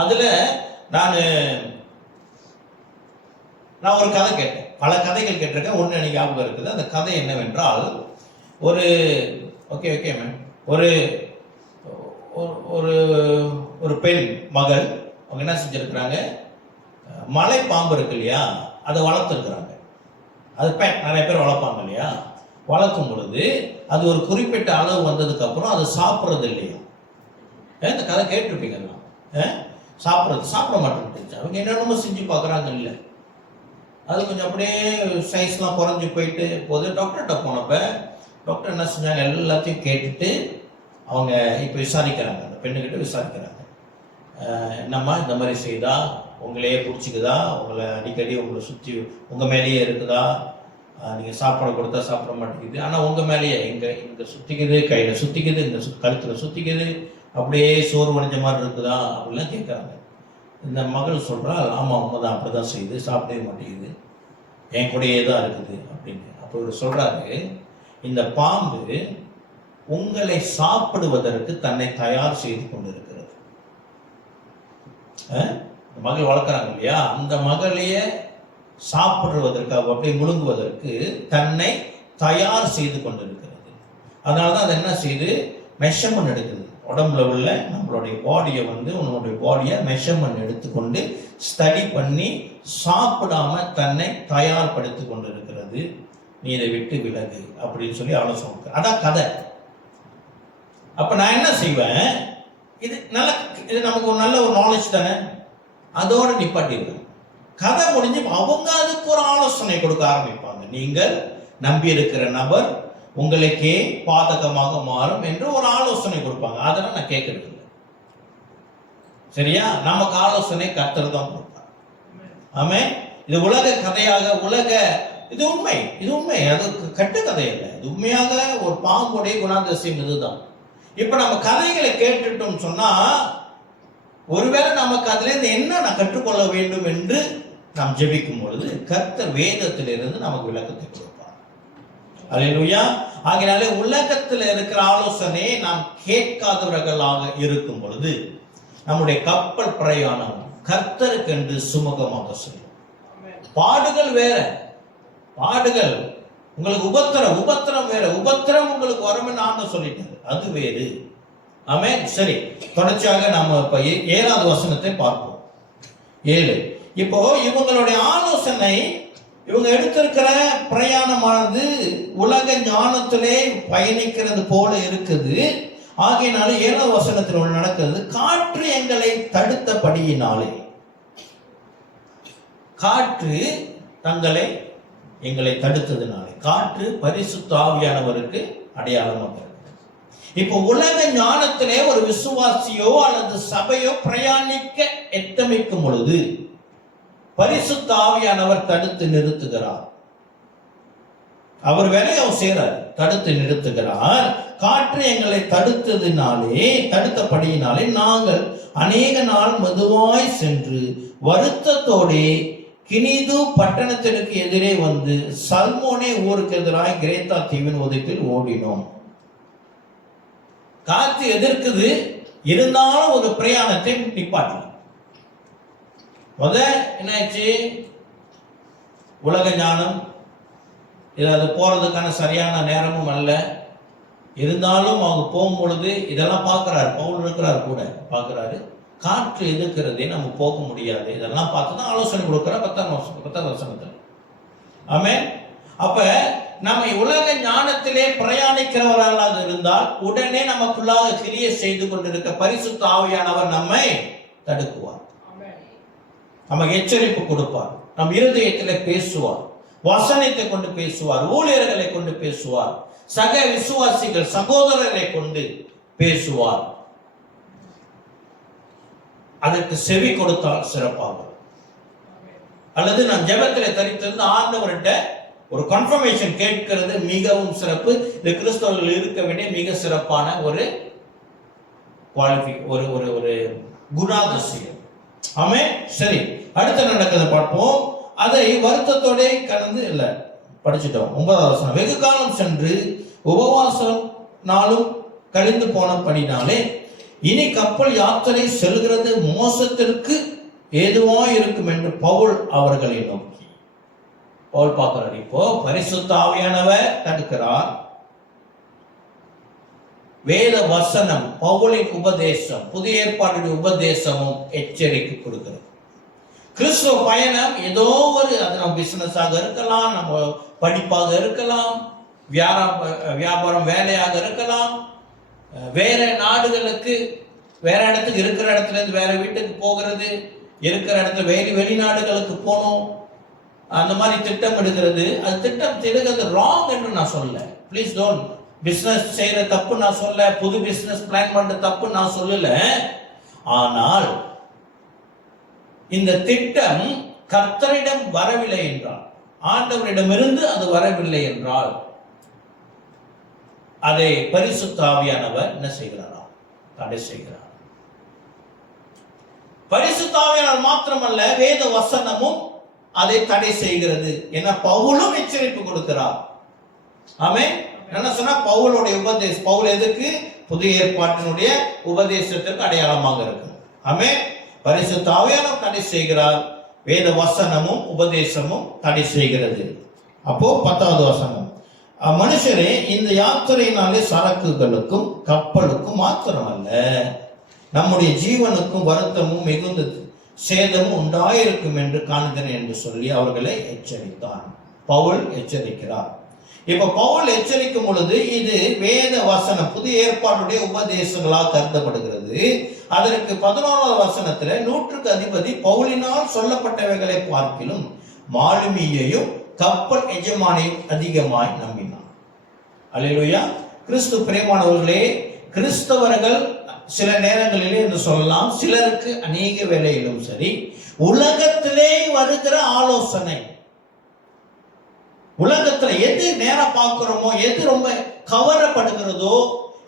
அதுல நான் ஒரு கதை கேட்டேன். பல கதைகள் கேட்டிருக்கேன். ஒன்று எனக்கு ஞாபகம் இருக்குது. அந்த கதை என்னவென்றால், ஒரு பெண் மகள் அவங்க என்ன செஞ்சிருக்கிறாங்க, மலை பாம்பு இருக்கு இல்லையா, அதை வளர்த்துருக்குறாங்க. அது நிறைய பேர் வளர்ப்பாங்க இல்லையா. வளர்க்கும் பொழுது அது ஒரு குறிப்பிட்ட அளவு வந்ததுக்கு அப்புறம் அது சாப்பிட்றது இல்லையா. இந்த கதை கேட்டிருப்பீங்களா? சாப்பிட மாட்டேன்னு அவங்க என்னென்னமோ செஞ்சு பார்க்குறாங்க. இல்லை, அது கொஞ்சம் அப்படியே சைஸ்லாம் குறைஞ்சி போயிட்டு போது. டாக்டர்கிட்ட போனப்ப டாக்டர் என்ன செஞ்சாங்க, எல்லாத்தையும் கேட்டுட்டு அவங்க இப்போ விசாரிக்கிறாங்க. அந்த பெண்ணுக்கிட்ட விசாரிக்கிறாங்க, என்னம்மா இந்த மாதிரி செய்தா உங்களையே பிடிச்சிக்குதா, உங்களை அடிக்கடி உங்களை சுற்றி உங்கள் மேலேயே இருக்குதா, நீங்கள் சாப்பாடு கொடுத்தா சாப்பிட மாட்டேங்குது, ஆனால் உங்கள் மேலேயே இங்கே சுற்றிக்குது, கையில் சுற்றிக்குது, இந்த கழுத்தில் சுற்றிக்குது, அப்படியே சோறு வடிஞ்ச மாதிரி இருக்குதா அப்படிலாம் கேட்குறாங்க. இந்த மகள் சொல்கிறாள், ஆமாம் உண்மைதான், அப்படி தான் செய்யுது, சாப்பிடவே மாட்டேங்குது, என் கூடயே தான் இருக்குது அப்படின்னு. அப்போ இவர் சொல்கிறாரு, இந்த பாம்பு உங்களை சாப்பிடுவதற்கு தன்னை தயார் செய்து கொண்டிருக்கிறது. மகள் வளர்க்குறாங்க இல்லையா, அந்த மகளைய சாப்பிடுவதற்கு, அப்படியே முழுங்குவதற்கு தன்னை தயார் செய்து கொண்டிருக்கிறது. அதனாலதான் அது என்ன செய்து மெஷர்மெண்ட் எடுக்குது. உடம்புல உள்ள நம்மளுடைய பாடியை உன்னுடைய பாடியை மெஷர்மெண்ட் எடுத்துக்கொண்டு ஸ்டடி பண்ணி சாப்பிடாம தன்னை தயார்படுத்தி கொண்டிருக்கிறது. நீ இதை விட்டு விலகு அப்படின்னு சொல்லி ஆலோசனை. அதான் கதை. அப்ப நான் என்ன செய்வேன், இது நமக்கு ஒரு நல்ல ஒரு நாலேஜ் தானே, அதோட நிப்பாட்டிடுவேன். கதை முடிஞ்சு அவங்க அதுக்கு ஒரு ஆலோசனை கொடுக்க ஆரம்பிப்பாங்க. நீங்கள் நம்பி இருக்கிற நபர் உங்களுக்கே பாதகமாக மாறும் என்று ஒரு ஆலோசனை கொடுப்பாங்க. அதெல்லாம் நான் கேட்கறது இல்லை. சரியா? நமக்கு ஆலோசனை கர்த்தர் தான் கொடுப்பார். ஆமென். இது உலக கதையாக, இது உண்மை, அது கட்டுக்கதை இல்லை. இது உண்மையாக ஒரு பாம்புடைய குணாதிசயம் இதுதான். இப்ப நம்ம கதைகளை கேட்டுட்டோம் சொன்னா, ஒருவேளை நமக்கு அதுல இருந்து என்ன நான் கற்றுக்கொள்ள வேண்டும் என்று நாம் ஜெபிக்கும் பொழுது கர்த்தர் வேதத்திலிருந்து நமக்கு விளக்கத்தை கொடுப்பார். அல்லேலூயா. ஆகையாலே உலகத்தில் இருக்கிற ஆலோசனையை நாம் கேட்காதவர்களாக இருக்கும் பொழுது நம்முடைய கப்பல் பிரயாணம் கர்த்தருக்கு என்று சுமூகமாக செல்லும். பாடுகள் வேற, பாடுகள் உங்களுக்கு உபத்திரம் வேற, உபத்திரம் உங்களுக்கு வரும்னு ஆண்டவர் சொல்லிட்டாரு, அது வேறு. ஆமென். சரி, தொடர்ச்சியாக நாம இப்ப 7வது வசனத்தை பார்ப்போம். 7. இப்போ இவங்களுடைய ஆலோசனை, இவங்க எடுத்திருக்கிற பிரயாணமானது உலக ஞானத்திலே பயணிக்கிறது போல இருக்குது. ஆகையினால 7வது வசனத்தில் ஒன்று நடக்கிறது. காற்று எங்களை தடுத்தபடியினாலே, காற்று எங்களை தடுத்ததுனாலே, காற்று பரிசுத்த ஆவியானவருக்கு அடையாளமாக. இப்போ உலக ஞானத்திலே ஒரு விசுவாசியோ அல்லது சபையோ பிரயாணிக்க எத்தமிக்கும் பொழுது பரிசுத்த ஆவியானவர் தடுத்து நிறுத்துகிறார். அவர் வேலையை அவர் செய்யறார், தடுத்து நிறுத்துகிறார். காற்று எங்களை தடுத்தபடியினாலே நாங்கள் அநேக நாள் மெதுவாய் சென்று வருத்தத்தோடே கினிது பட்டணத்திற்கு எதிரே வந்து சல்மோனே ஊருக்கு எதிராக கிரேத்தா தீவின் உதயத்தில் ஓடினோம். காற்று எதிர்க்குது, இருந்தாலும் ஒரு பிரயாணத்தை நிப்பாட்டலாம். என்னாச்சு, உலக ஞானம் இது போறதுக்கான சரியான நேரமும் அல்ல. இருந்தாலும் அவங்க போகும் பொழுது இதெல்லாம் பார்க்கிறாரு. பவுல் இருக்கிறார் கூட பார்க்கிறாரு. காற்று எதிர்க்கிறதே நம்ம போக முடியாது. இதெல்லாம் பார்த்துதான் ஆலோசனை கொடுக்கிற 10வது வசனத்தில். ஆமென். அப்ப நம்ம உலக ஞானத்திலே பிரயாணிக்கிறவர்களாக இருந்தால் உடனே நமக்குள்ளாக கிரியை செய்து கொண்டிருக்க பரிசுத்த ஆவியானவர் நம்மை தடுக்குவார், நமக்கு எச்சரிப்பு கொடுப்பார், நம் இருதயத்திலே பேசுவார், வசனத்தை கொண்டு பேசுவார், ஊழியர்களை கொண்டு பேசுவார், சக விசுவாசிகள் சகோதரரை கொண்டு பேசுவார். அதற்கு செவி கொடுத்தால் சிறப்பாகும். அல்லது நான் ஜெபத்திலே தரித்திருந்து ஆண்டவர்கிட்ட ஒரு கன்ஃபர்மேஷன் கேட்கிறது மிகவும் சிறப்பு. இந்த கிறிஸ்தவர்கள் இருக்க வேண்டிய மிக சிறப்பான ஒரு ஒரு குணாதிசயம். ஆமென். சரி, அடுத்து நடக்கிறத பார்ப்போம். அதை வருத்தத்தோட கலந்து இல்ல படிச்சுட்டோம். 9வது வசனம். வெகு காலம் சென்று உபவாசம் நாளும் கழிந்து போனபடினாலே இனி கப்பல் யாத்திரை செல்கிறது மோசத்திற்கு ஏதுவாய் இருக்கும் என்று பவுல் அவர்களை நோக்கி. பவுல் பார்க்கிறார். இப்போ பரிசுத்த ஆவியானவர் தடுக்கிறார். வேத வசனம், பவுலின் உபதேசம், புதிய ஏற்பாட்டுடைய உபதேசமும் எச்சரிக்கை கொடுக்கிறது. கிறிஸ்துவ பயணம் ஏதோ ஒரு, அது நம்ம பிசினஸாக இருக்கலாம், நம்ம படிப்பாக இருக்கலாம், வியாபாரம் வேலையாக இருக்கலாம், வேற நாடுகளுக்கு, வேற இடத்துக்கு, இருக்கிற இடத்துல இருந்து வேற வீட்டுக்கு போகிறது, இருக்கிற இடத்துல வெளிநாடுகளுக்கு போகணும், அந்த மாதிரி திட்டம் எடுக்கிறது. அது திட்டம் எடுக்கிறது ராங் என்று நான் சொல்ல. Please don't. பிசினஸ் செய்யற தப்பு நான் சொல்ல, புது பிசினஸ் பிளான் பண்ற தப்பு நான் சொல்லல. ஆனால் இந்த திட்டம் கர்த்தரிடம் வரவில்லை என்றால், ஆண்டவரிடமிருந்து அது வரவில்லை என்றால் அதை பரிசுத்த ஆவியானவர் என்ன செய்கிறாரா? தடை செய்கிறார். பரிசுத்த ஆவியானவர் மாத்திரமல்ல, வேத வசனமும் அதை தடை செய்கிறது. என பவுலும் எச்சரிப்பு கொடுக்கிறார். ஆமென். என்ன சொன்னா பவுலுடைய உபதேசம், பவுல் எதுக்கு? புதிய ஏற்பாட்டினுடைய உபதேசத்துக்கு அடையாளமாக இருக்கு. ஆமென். பரிசுத்த ஆவியானவர் தடை செய்கிறார், வேத வசனமும் உபதேசமும் தடை செய்கிறது. அப்போ 10வது வசனம், மனுஷரே இந்த யாத்திரையினாலே சரக்குகளுக்கும் கப்பலுக்கும் மாத்திரமல்ல நம்முடைய ஜீவனுக்கும் வருத்தமும் மிகுந்த சேதமும் உண்டாயிருக்கும் என்று காண்கிறேன் என்று சொல்லி அவர்களை எச்சரித்தார். பவுல் எச்சரிக்கிறார். இப்ப பவுல் எச்சரிக்கும் பொழுது இது வேத வசனம், புதிய ஏற்பாடுடைய உபதேசங்களாக கருதப்படுகிறது. அதற்கு 11வது வசனத்துல நூற்றுக்கு அதிபதி பவுலினால் சொல்லப்பட்டவைகளை பார்க்கிலும் மாலுமியையும் கப்பல் எஜமானையும் அதிகமாய் நம்பினான். அல்லேலூயா. கிறிஸ்து பிரியமானவர்களே, கிறிஸ்தவர்கள் சில நேரங்களிலே என்று சொல்லலாம், சிலருக்கு அநேக வேலையிலும் சரி, உலகத்திலே வருகிற ஆலோசனை, உலகத்துல எது நேரம் பார்க்கிறோமோ, எது ரொம்ப கவரப்படுகிறதோ,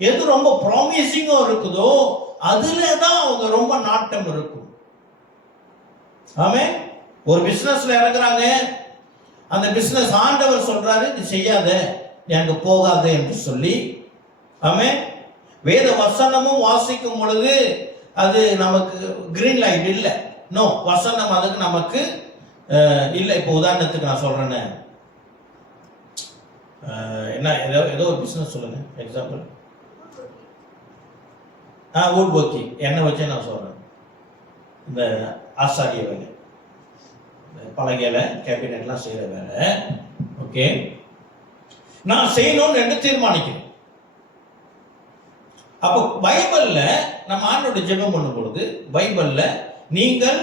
எது ரொம்ப ப்ராமிசிங்கா இருக்குதோ, அதுலதான் அவங்க ரொம்ப நாட்டம் இருக்கும். ஆமே. ஒரு பிசினஸ்ல இறங்குறாங்க, அந்த பிசினஸ் ஆண்டவர் சொல்றாரு இது செய்யாத, அங்க போகாத என்று சொல்லி. ஆமே. வேத வசனமும் வாசிக்கும் பொழுது அது நமக்கு கிரீன் லைட் இல்லை. நோ, வசனம் அதுக்கு நமக்கு இல்லை. இப்போ உதாரணத்துக்கு நான் சொல்றேன்னு, என்ன ஏதோ ஒரு பிசினஸ் சொல்லுங்க, எக்ஸாம்பிள். வுட் ஒர்க்கிங், என்ன வச்சே நான் சொல்றேன். இந்த ஆசாரிய வேலை, பலகையில கேபினெட்லாம் செய்யற வேலை. ஓகே, நான் செய்யணும்னு என்று தீர்மானிக்கிறேன். அப்போ பைபிள்ல நம்ம ஆண்டோட ஜெபம் பண்ணும் பொழுது பைபிள்ல நீங்கள்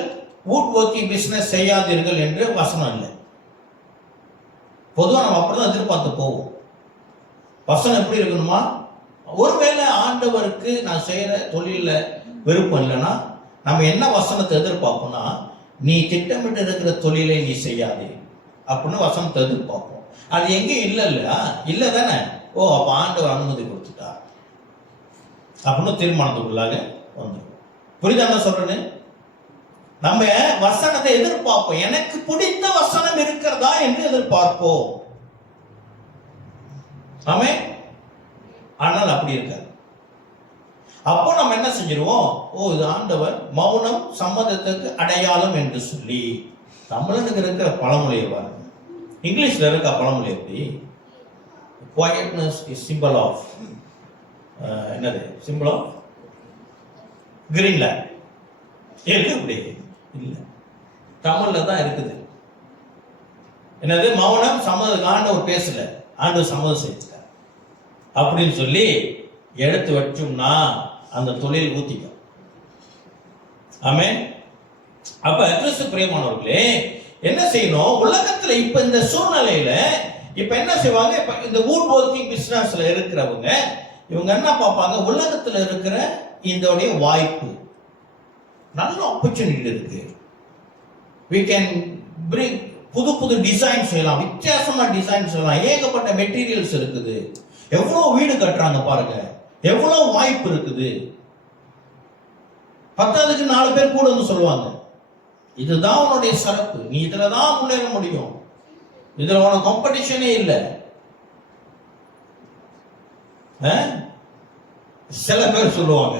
வுட் ஒர்க்கிங் பிசினஸ் செய்யாதீர்கள் என்று வசனம் இல்லை. பொதுவாக நம்ம அப்படிதான் எதிர்பார்த்து போவோம். வசனம் எப்படி இருக்கணுமா? ஒருவேளை ஆண்டவருக்கு நான் செய்யற தொழில விருப்பம் இல்லைன்னா நம்ம என்ன வசனத்தை எதிர்பார்ப்போம்னா, நீ திட்டமிட்டு இருக்கிற தொழிலை நீ செய்யாதே அப்படின்னு வசனத்தை எதிர்பார்ப்போம். அது எங்கேயும் இல்லை இல்லையா? இல்லை தானே? ஓ, அப்ப ஆண்டவர் அனுமதி கொடுத்துட்டா அப்படின்னு தீர்மானத்துக்குள்ளாக வந்துடும். புரியுதா என்ன சொல்றேன்னு? நம்ம வசனத்தை எதிர்பார்ப்போம். எனக்கு பிடித்த வசனம் இருக்கிறதா என்று எதிர்பார்ப்போம். ஆமே. ஆனால் அப்படி இருக்காது. அப்போ நம்ம என்ன செஞ்சிருவோம்? ஓ, இது ஆண்டவர் மௌனம் சம்மதத்துக்கு அடையாளம் என்று சொல்லி. தமிழனுக்கு இருக்கிற பழமொழியை பாருங்க, இங்கிலீஷ்ல இருக்க பழமொழி எப்படி? Quietness is symbol of என்னது? Symbol of Greenland. இருக்கு அப்படி இல்லை, தமிழ்ல தான் இருக்குது. என்னது? மௌனம் சம்மதம். ஆண்டவர் பேசல, ஆண்டவர் சம்மதம் செஞ்சுட்டார் அப்படின்னு சொல்லி எடுத்து வச்சோம்னா அந்த தொழில் ஊத்திக்கும். ஆமே. அப்ப கிறிஸ்து பிரியமானவர்களே, என்ன செய்யணும்? உலகத்துல இப்ப இந்த சூழ்நிலையில இப்ப என்ன செய்வாங்க? இப்ப இந்த வுட் ஒர்க்கிங் பிசினஸ்ல இருக்கிறவங்க இவங்க என்ன பார்ப்பாங்க? உலகத்துல இருக்கிற இந்த வாய்ப்பு, நல்ல ஆப்பர்ச்சுனிட்டி இருக்கு. we can bring புது புது டிசைன் செய்யலாம், வித்தியாசமா டிசைன் செய்யலாம், ஏகப்பட்ட மெட்டீரியல்ஸ் இருக்குது, எவ்வளவு வீடு கட்டுறாங்க பாருங்க, எவ்வளவு வாய்ப்பு இருக்குது. 10க்கு 4 பேர் கூட வந்து சொல்லுவாங்க, இதுதான் உன்னுடைய சிறப்பு, நீ இதுலதான் முன்னேற முடியும், இதுல உனக்கு காம்படிஷனே இல்லை. சில பேர் சொல்லுவாங்க,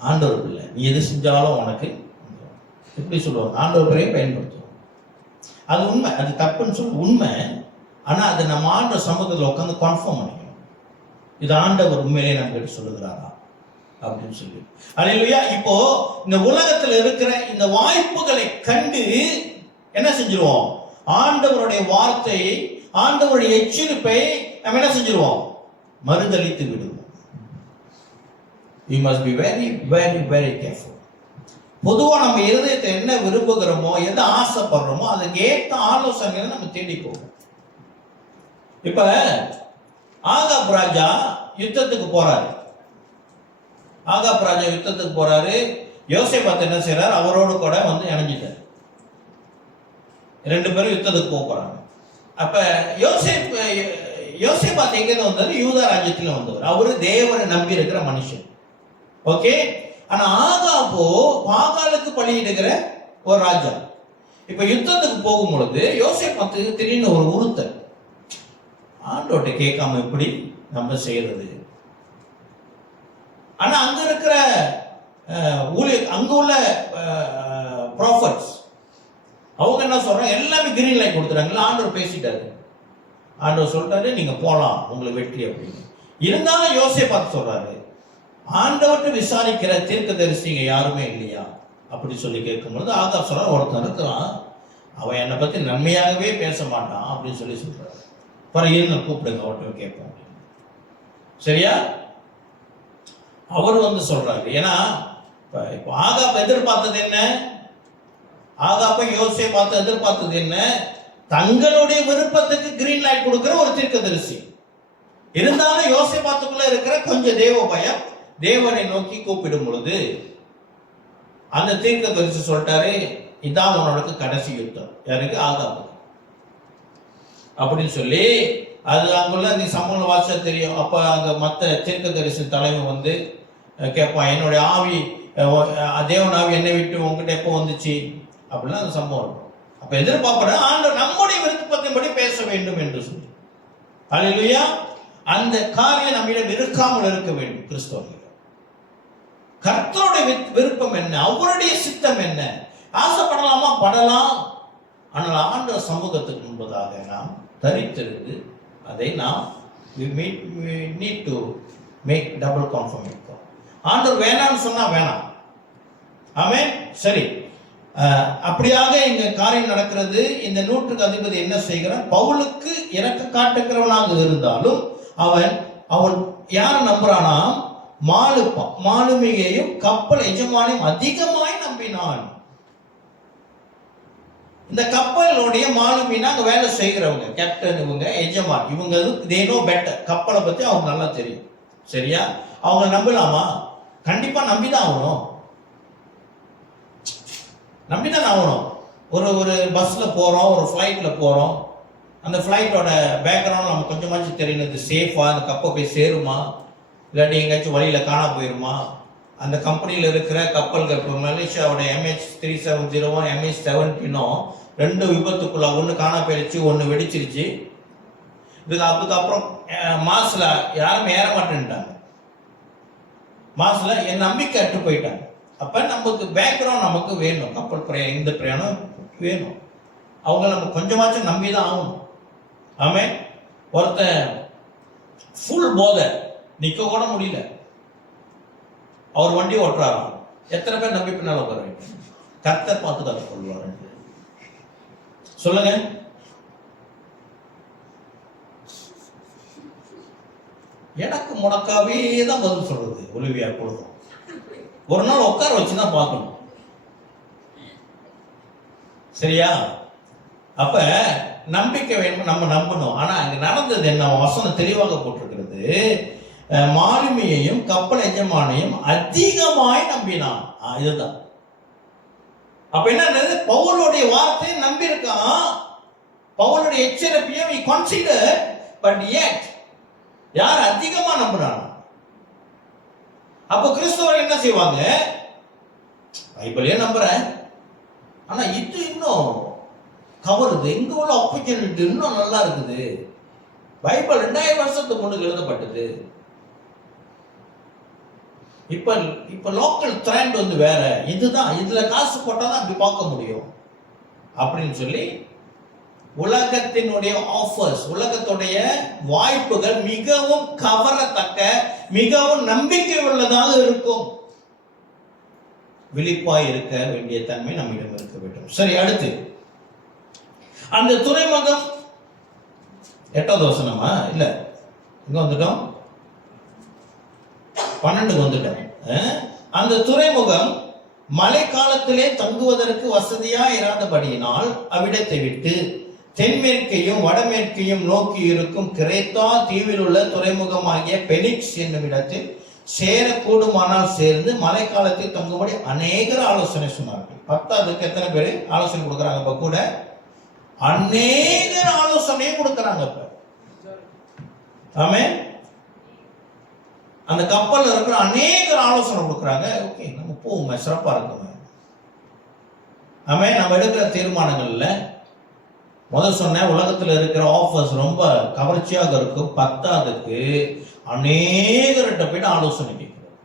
ஆண்டவர் பிள்ளை நீ எது செஞ்சாலும் உனக்கு, எப்படி சொல்லுவாங்க, ஆண்டவர் பிள்ளையை பயன்படுத்துவோம். அது உண்மை, அது தப்புன்னு சொல்ல உண்மை. ஆனா அது நம்ம ஆண்டவர் சமூகத்தில் உட்காந்து கன்ஃபார்ம் பண்ணிக்கணும், இது ஆண்டவர் உண்மையிலே நம்ம கிட்ட சொல்லுகிறாரா அப்படின்னு சொல்லி. அல்லேலூயா. இப்போ இந்த உலகத்துல இருக்கிற இந்த வாய்ப்புகளை கண்டு என்ன செஞ்சிருவோம்? ஆண்டவருடைய வார்த்தையை, ஆண்டவருடைய எச்சரிப்பை நம்ம என்ன செஞ்சிருவோம்? மறுதலித்து விடுவோம். You must be very, very, very careful. பொதுவாக நம்ம இருதயத்தை என்ன விரும்புகிறோமோ, எதை ஆசைப்படுறோமோ அதுக்கு ஏற்ற ஆலோசனைகளை நம்ம தேடி போவோம். இப்ப ஆகாப் ராஜா யுத்தத்துக்கு போறாரு. ஆகாப் ராஜா யுத்தத்துக்கு போறாரு. யோசேபாத் என்ன செய்யறாரு? அவரோடு கூட வந்து இணைஞ்சிட்டார். 2 பேரும் யுத்தத்துக்கு போறாங்க. அப்ப யோசேபாத் எங்க வந்தாரு? யூதா ராஜ்யத்துல வந்தவர். அவரு தேவனை நம்பி இருக்கிற மனுஷன். ஓகே. ஆனா ஆகாபோ பாகாலுக்கு பலியிடுகிற ஒரு ராஜா. இப்ப யுத்தத்துக்கு போகும் பொழுது யோசேபாத்துக்கு திடீர்னு ஒரு உறுத்தல். ஆண்டவர்கிட்ட கேட்காம எப்படி நம்ம செய்யறது? ஆனா அங்க இருக்கிற அங்க உள்ள ப்ராஃபட்ஸ் அவங்க என்ன சொல்றாங்க, எல்லாமே கிரீன் லைட் கொடுத்துறாங்க. ஆண்டவர் பேசிட்டாரு, ஆண்டவர் சொல்லிட்டாரு நீங்க போலாம், உங்களுக்கு வெற்றி அப்படின்னு. இருந்தாலும் யோசேப்பு பார்த்து சொல்றாரு, ஆண்டவர்கிட்ட விசாரிக்கிற தீர்க்கதரிசிங்க யாருமே இல்லையா அப்படி சொல்லி கேட்கும்போது ஆகாப் சொல்ற, ஒருத்தன் இருக்கிறான், அவன் என்னை பத்தி நன்மையாகவே பேச மாட்டான் அப்படின்னு சொல்றாரு. பறையில் கூப்பிடுங்க, அவர்கிட்ட கேட்போம். சரியா? அவர் சொல்றாரு. ஏன்னா இப்போ ஆகாப் எதிர்பார்த்தது என்ன? ஆகாப்பை யோசேப்பு பார்த்து எதிர்பார்த்தது என்ன? தங்களுடைய விருப்பத்துக்கு கிரீன் லைட் கொடுக்கிற ஒரு தீர்க்கதரிசி. இருந்தாலும் யோசேப்பாத்துக்குள்ள இருக்கிற கொஞ்சம் தேவ பயம், தேவனை நோக்கி கூப்பிடும் பொழுது அந்த தீர்க்கதரிசி சொல்லிட்டாரு, இதான் உன்னோட கடைசி யுத்தம். யாருக்கு? ஆகாப் அப்படின்னு சொல்லி, அது அங்குள்ள நீ சமூக வாச தெரியும். அப்ப அங்க மற்ற தீர்க்கதரிசி தலைவன் கேட்பான், என்னுடைய ஆவி தேவன் ஆவி என்னை விட்டு உங்ககிட்ட எப்போ வந்துச்சு அப்படின்னா அந்த சம்பவம் இருக்கும். அப்ப எதிர்பார்ப்பட ஆண்டவர் நம்முடைய விருப்பத்தின்படி பேச வேண்டும் என்று சொல்லி, அல்லேலூயா, அந்த காரியம் நம்மிடம் இருக்காமல் இருக்க வேண்டும். கிறிஸ்தவர்கள் கர்த்தருடைய விருப்பம் என்ன, அவருடைய சித்தம் என்ன, ஆசைப்படலாமா? படலாம். ஆனால் ஆண்டவர் சமூகத்துக்கு முன்பதாக நாம் தரித்திருந்து அதை நாம் need to make double confirm. ஆண்டவர் வேணாம்னு சொன்னா வேணாம். ஆமென். சரி, அப்படியாக இங்க காரியம் நடக்கிறது. இந்த நூற்றுக்கு அதிபதி என்ன செய்கிறான்? பவுலுக்கு இறக்க காட்டுகிறவனாக இருந்தாலும் அவன் யார் நம்புறானா? மாலுமியையும் கப்பல் எஜமானையும் அதிகமாய் நம்பினான். இந்த கப்பலுடைய மாலுமினா அங்க வேலை செய்கிறவங்க, கேப்டன், இவங்க எஜமான், இவங்க they know better. கப்பலை பத்தி அவங்க நல்லா தெரியும். சரியா? அவங்க நம்பலாமா? கண்டிப்பா நம்பிதான் ஆகணும். நம்பிதான் ஆகணும். ஒரு பஸ்ல போறோம், ஒரு ஃபிளைட்ல போறோம், அந்த ஃபிளைட்டோட பேக்ரவுண்ட் நம்ம கொஞ்சமாச்சும் தெரியணும். இது சேஃபா, அந்த கப்பை போய் சேருமா, இல்லாட்டி எங்கேயாச்சும் வழியில காணா போயிருமா? அந்த கம்பெனியில் இருக்கிற கப்பல்கள், இப்போ மலேசியாவோட MH370 MH17 2 விபத்துக்குள்ள, ஒன்று காணா போயிடுச்சு, ஒன்று வெடிச்சிருச்சு. அதுக்கப்புறம் மாஸ்ல யாரும் ஏற மாட்டேன்ட்டாங்க. மாஸ்ல என் நம்பிக்கை அட்டு போயிட்டாங்க. அப்ப நமக்கு பேக்ரவுண்ட் நமக்கு வேணும். கப்பல் பிரயாணம், இந்த பிரயாணம் வேணும். அவங்க நம்ம கொஞ்சமாச்சும் நம்பிதான் ஆகணும். ஆமே. ஒருத்தன் ஃபுல் போதை, நிக்க கூட முடியல, அவர் வண்டி ஓட்டுறாராம். எத்தனை பேர் நம்பி பின்னால உட்காருவீங்க? கர்த்தர் பார்த்து அதை சொல்லுவாரு. சொல்லுங்க. எனக்கு முடக்காவே தான் பதில் சொல்றது ஒலிவியா பொழுதும். ஒரு நாள் உட்கார வச்சுதான் பார்க்கணும். சரியா? அப்ப நம்பிக்கை வேணும், நம்ம நம்பணும். ஆனா அங்க நடந்தது என்ன? வசனம் தெளிவாக போட்டிருக்கிறது, மாலுமியையும் கப்பல் எஜமானையும் அதிகமாய் நம்பினான். இதுதான். அப்ப என்ன, பவுலுடைய வார்த்தையை நம்பி இருக்கான், பவுலுடைய எச்சரிப்பையும் he considered, but yet யார் அதிகமா நம்புறாங்க? அப்போ கிறிஸ்தவர்கள் என்ன செய்வாங்க? பைபிளே நம்புறேன், ஆனா இது இன்னும் கவருது, இங்க உள்ள ஆப்பர்ச்சுனிட்டி இன்னும் நல்லா இருக்குது. பைபிள் 2000 வருஷத்துக்கு முன்னுக்கு எழுதப்பட்டது. இப்ப லோக்கல் ட்ரெண்ட் வேற, இதுதான், இதுல காசு போட்டாதான் அப்படி பார்க்க முடியும் அப்படின்னு சொல்லி உலகத்தினுடைய ஆஃபர்ஸ், உலகத்துடைய வாய்ப்புகள் மிகவும் கவரத்தக்க, மிகவும் நம்பிக்கை உள்ளதாக இருக்கும். விழிப்பாய் இருக்க வேண்டிய தன்மை நம்மிடம் இருக்க வேண்டும். சரி, அடுத்து அந்த துறைமுகம் 8வது வசனமா? இல்ல, இங்க வந்துட்டோம், 12க்கு வந்துட்டோம். அந்த துறைமுகம் மழை காலத்திலே தங்குவதற்கு வசதியா இராதபடியினால் அவ்விடத்தை விட்டு தென்மேற்கையும் வடமேற்கையும் நோக்கி இருக்கும் கிரேத்தா தீவில் உள்ள துறைமுகமாகிய பெனிக்ஸ் என்னும் இடத்தில் சேரக்கூடுமானால் சேர்ந்து மழை காலத்தில் தங்கும்படி அநேகர் ஆலோசனை சொன்னார்கள். 10க்கு எத்தனை பேர் ஆலோசனை கொடுக்குறாங்க? இப்ப கூட அநேகர் ஆலோசனையை கொடுக்குறாங்க. இப்ப ஆமென். அந்த கப்பல்ல இருக்கிற அநேகர் ஆலோசனை கொடுக்குறாங்க. ஓகே, நம்ம போவோமே, சிறப்பா இருக்குங்க. ஆமென். நம்ம எடுக்கிற தீர்மானங்கள்ல முதல் சொன்னேன், உலகத்துல இருக்கிற ஆஃபர்ஸ் ரொம்ப கவர்ச்சியாக இருக்கும். பத்தாவதுக்கு அநேகர்கிட்ட போயிட்டு ஆலோசனை கேட்கிறோம்.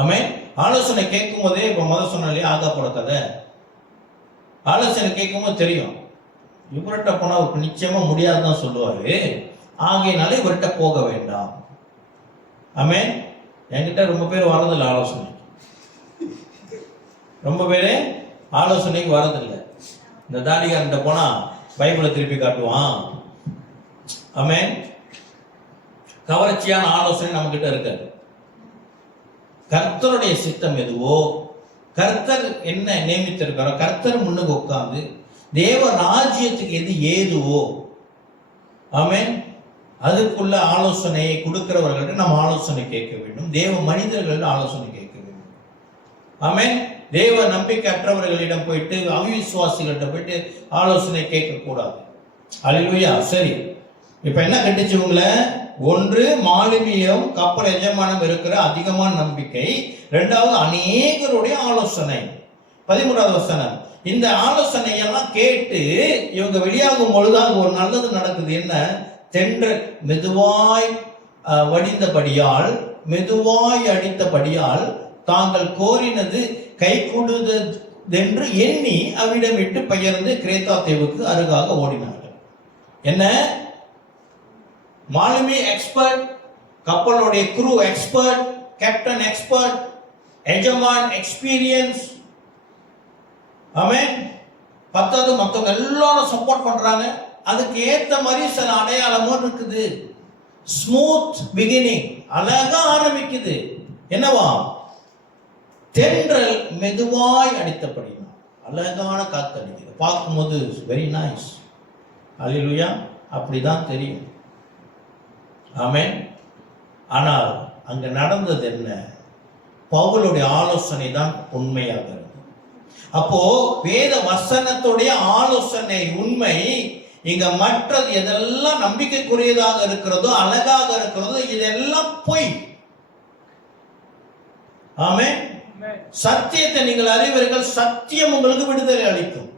ஆமென். ஆலோசனை கேட்கும் போதே இப்ப முதல் சொன்ன இல்லையா ஆகாப்பட கதை, ஆலோசனை கேட்கும் போது தெரியும் இவர்கிட்ட போனா நிச்சயமா முடியாதுதான் சொல்லுவாரு, ஆகையினால இவர்கிட்ட போக வேண்டாம். ஆமென். என்கிட்ட ரொம்ப பேர் வரதில்லை ஆலோசனை, ரொம்ப பேரு ஆலோசனைக்கு வரதில்லை. இந்த தாடிகாரன்ட்ட போனா பைபிளை திருப்பி காட்டுவான். ஆமென். கவர்ச்சியான ஆலோசனை நம்ம கிட்ட இருக்காது. கர்த்தருடைய சித்தம் எதுவோ, கர்த்தர் என்ன நியமித்திருக்காரோ, கர்த்தர் முன்னுக்கு உட்கார்ந்து தேவ ராஜ்யத்துக்கு எது ஏதுவோ, ஆமென், அதுக்குள்ள ஆலோசனையை கொடுக்கிறவர்கள்ட்ட நம்ம ஆலோசனை கேட்க வேண்டும். தேவ மனிதர்கள் ஆலோசனை கேட்க வேண்டும். ஆமென். தேவ நம்பிக்கை அற்றவர்களிடம் போயிட்டு, அவிசுவாசிகள்கிட்ட போயிட்டு ஆலோசனை கேட்க கூடாது. அல்லேலூயா. சரி, இப்ப என்ன கட்டுச்சு உங்களை? ஒன்று, மாலுமியும் கப்பல் எஜமானம் இருக்கிற அதிகமான நம்பிக்கை. இரண்டாவது, அநேகருடைய ஆலோசனை. 13வது வசனம். இந்த ஆலோசனையெல்லாம் கேட்டு இவங்க வெளியாகும் பொழுது ஒரு நல்லது நடக்குது. என்ன? தென்றல் மெதுவாய் வடிந்தபடியால், மெதுவாய் அடித்தபடியால் தாங்கள் கோரினது கை கூடுதென்று எண்ணி அவ்விடம் விட்டு பெயர்ந்து கிரேத்தா தீவுக்கு அருகாக ஓடினார்கள். என்ன? மாலுமி எக்ஸ்பர்ட், கப்பலுடைய குரூ எக்ஸ்பர்ட், கேப்டன் எக்ஸ்பர்ட், எஜமான் எக்ஸ்பீரியன்ஸ். ஆமென். பத்தாவது மற்றவங்க எல்லாரும் சப்போர்ட் பண்றாங்க. அதுக்கு ஏத்த மாதிரி சில அடையாளமும் இருக்குது. ஸ்மூத் பிகினிங், அழகா ஆரம்பிக்குது. என்னவா? தென்றல் மெதுவாய் அடித்தபடினா அழகான காத்து அடிக்குது. பார்க்கும்போது வெரி நைஸ். அல்லேலூயா. அப்படிதான் தெரியும். ஆமென். ஆனால் அங்க நடந்தது என்ன? பவுலுடைய ஆலோசனை தான் உண்மையாக இருந்தது. அப்போ வேத வசனத்துடைய ஆலோசனை உண்மை. இங்க மற்றது எதெல்லாம் நம்பிக்கைக்குரியதாக இருக்கிறதோ, அழகாக இருக்கிறதோ, இதெல்லாம் பொய். ஆமென். சத்தியத்தை நீங்கள் அறிவீர்கள், சத்தியம் உங்களுக்கு விடுதலை அளிக்கும்.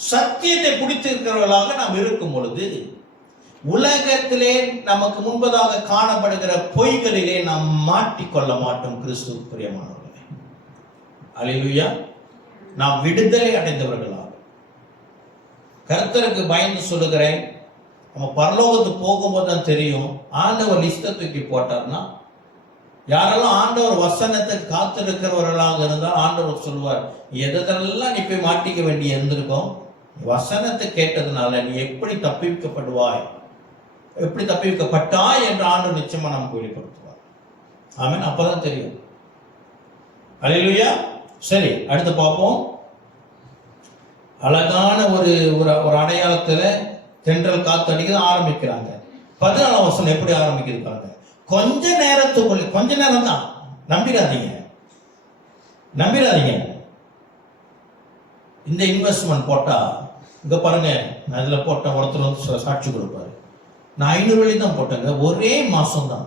சத்தியத்தை பிடித்திருக்கிறவர்களாக நாம் இருக்கும் பொழுது உலகத்திலே நமக்கு முன்பதாக காணப்படுகிற பொய்களிலே நாம் மாட்டிக்கொள்ள மாட்டோம். கிறிஸ்துவுக்கு பிரியமானவர்களே, அல்லேலூயா. நாம் விடுதலை அடைந்தவர்களாக. கர்த்தருக்கு பயந்து சொல்லுகிறேன், நம்ம பரலோகத்துக்கு போகும்போது தான் தெரியும். ஆண்டவர் லிஸ்ட்டை தூக்கி போட்டார்னா, யாரெல்லாம் ஆண்டவர் வசனத்தை காத்திருக்கிறவர்களாக இருந்தால் ஆண்டவர் சொல்லுவார், எதெல்லாம் நீ போய் மாட்டிக்க வேண்டி இருந்திருக்கோம், வசனத்தை கேட்டதுனால நீ எப்படி தப்பிக்கப்படுவாய், எப்படி தப்பிக்கப்பட்டாய் என்று ஆண்டவர் நிச்சயமா நமக்கு வெளிப்படுத்துவார். ஆமென். அப்பதான் தெரியும். அல்லேலூயா. சரி, அடுத்து பார்ப்போம். அழகான ஒரு ஒரு அடையாளத்துல தென்றல் காத்து அடிக்க ஆரம்பிக்கிறாங்க. 14ஆம் வசனம் எப்படி ஆரம்பிக்குது பாருங்க. கொஞ்ச நேரத்துக்குள்ள, கொஞ்ச நேரம் தான், நம்பிடாதீங்க. இந்த இன்வெஸ்ட்மெண்ட் போட்டா, இங்க பாருங்க, நான் இதுல போட்ட ஒருத்தர் வந்து சாட்சி கொடுப்பாரு. நான் 500 வெள்ளி தான் போட்டேங்க, ஒரே மாசம் தான்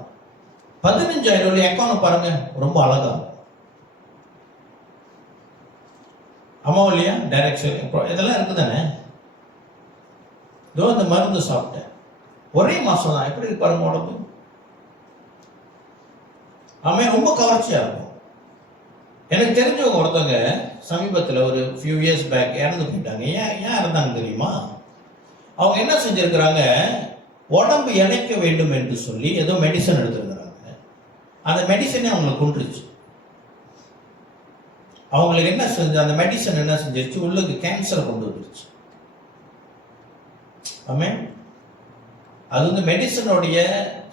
15,000 வெள்ளி. அக்கௌண்ட் பாருங்க, ரொம்ப அழகா. ஆமா இல்லையா? டைரக்ஷன் இதெல்லாம் இருக்குதானே. இந்த மருந்து சாப்பிட்டேன், ஒரே மாசம் தான். எப்படி பாருங்க உடம்பு. ஆமாம், ரொம்ப கவர்ச்சியா இருக்கும். எனக்கு தெரிஞ்சவங்க ஒருத்தவங்க சமீபத்தில் ஒரு ஃபியூ இயர்ஸ் பேக் இறந்து போயிட்டாங்க. ஏன் இறந்தாங்க தெரியுமா? அவங்க என்ன செஞ்சிருக்கிறாங்க, உடம்பு இணைக்க வேண்டும் என்று சொல்லி ஏதோ மெடிசன் எடுத்துருக்கிறாங்க. அந்த மெடிசனே அவங்களுக்கு கொண்டுருச்சு. அவங்களுக்கு என்ன செஞ்சு, அந்த மெடிசன் என்ன செஞ்சிருச்சு, உள்ளுக்கு கேன்சரை கொண்டு வந்துருச்சு. ஆமென். அது வந்து மெடிசனுடைய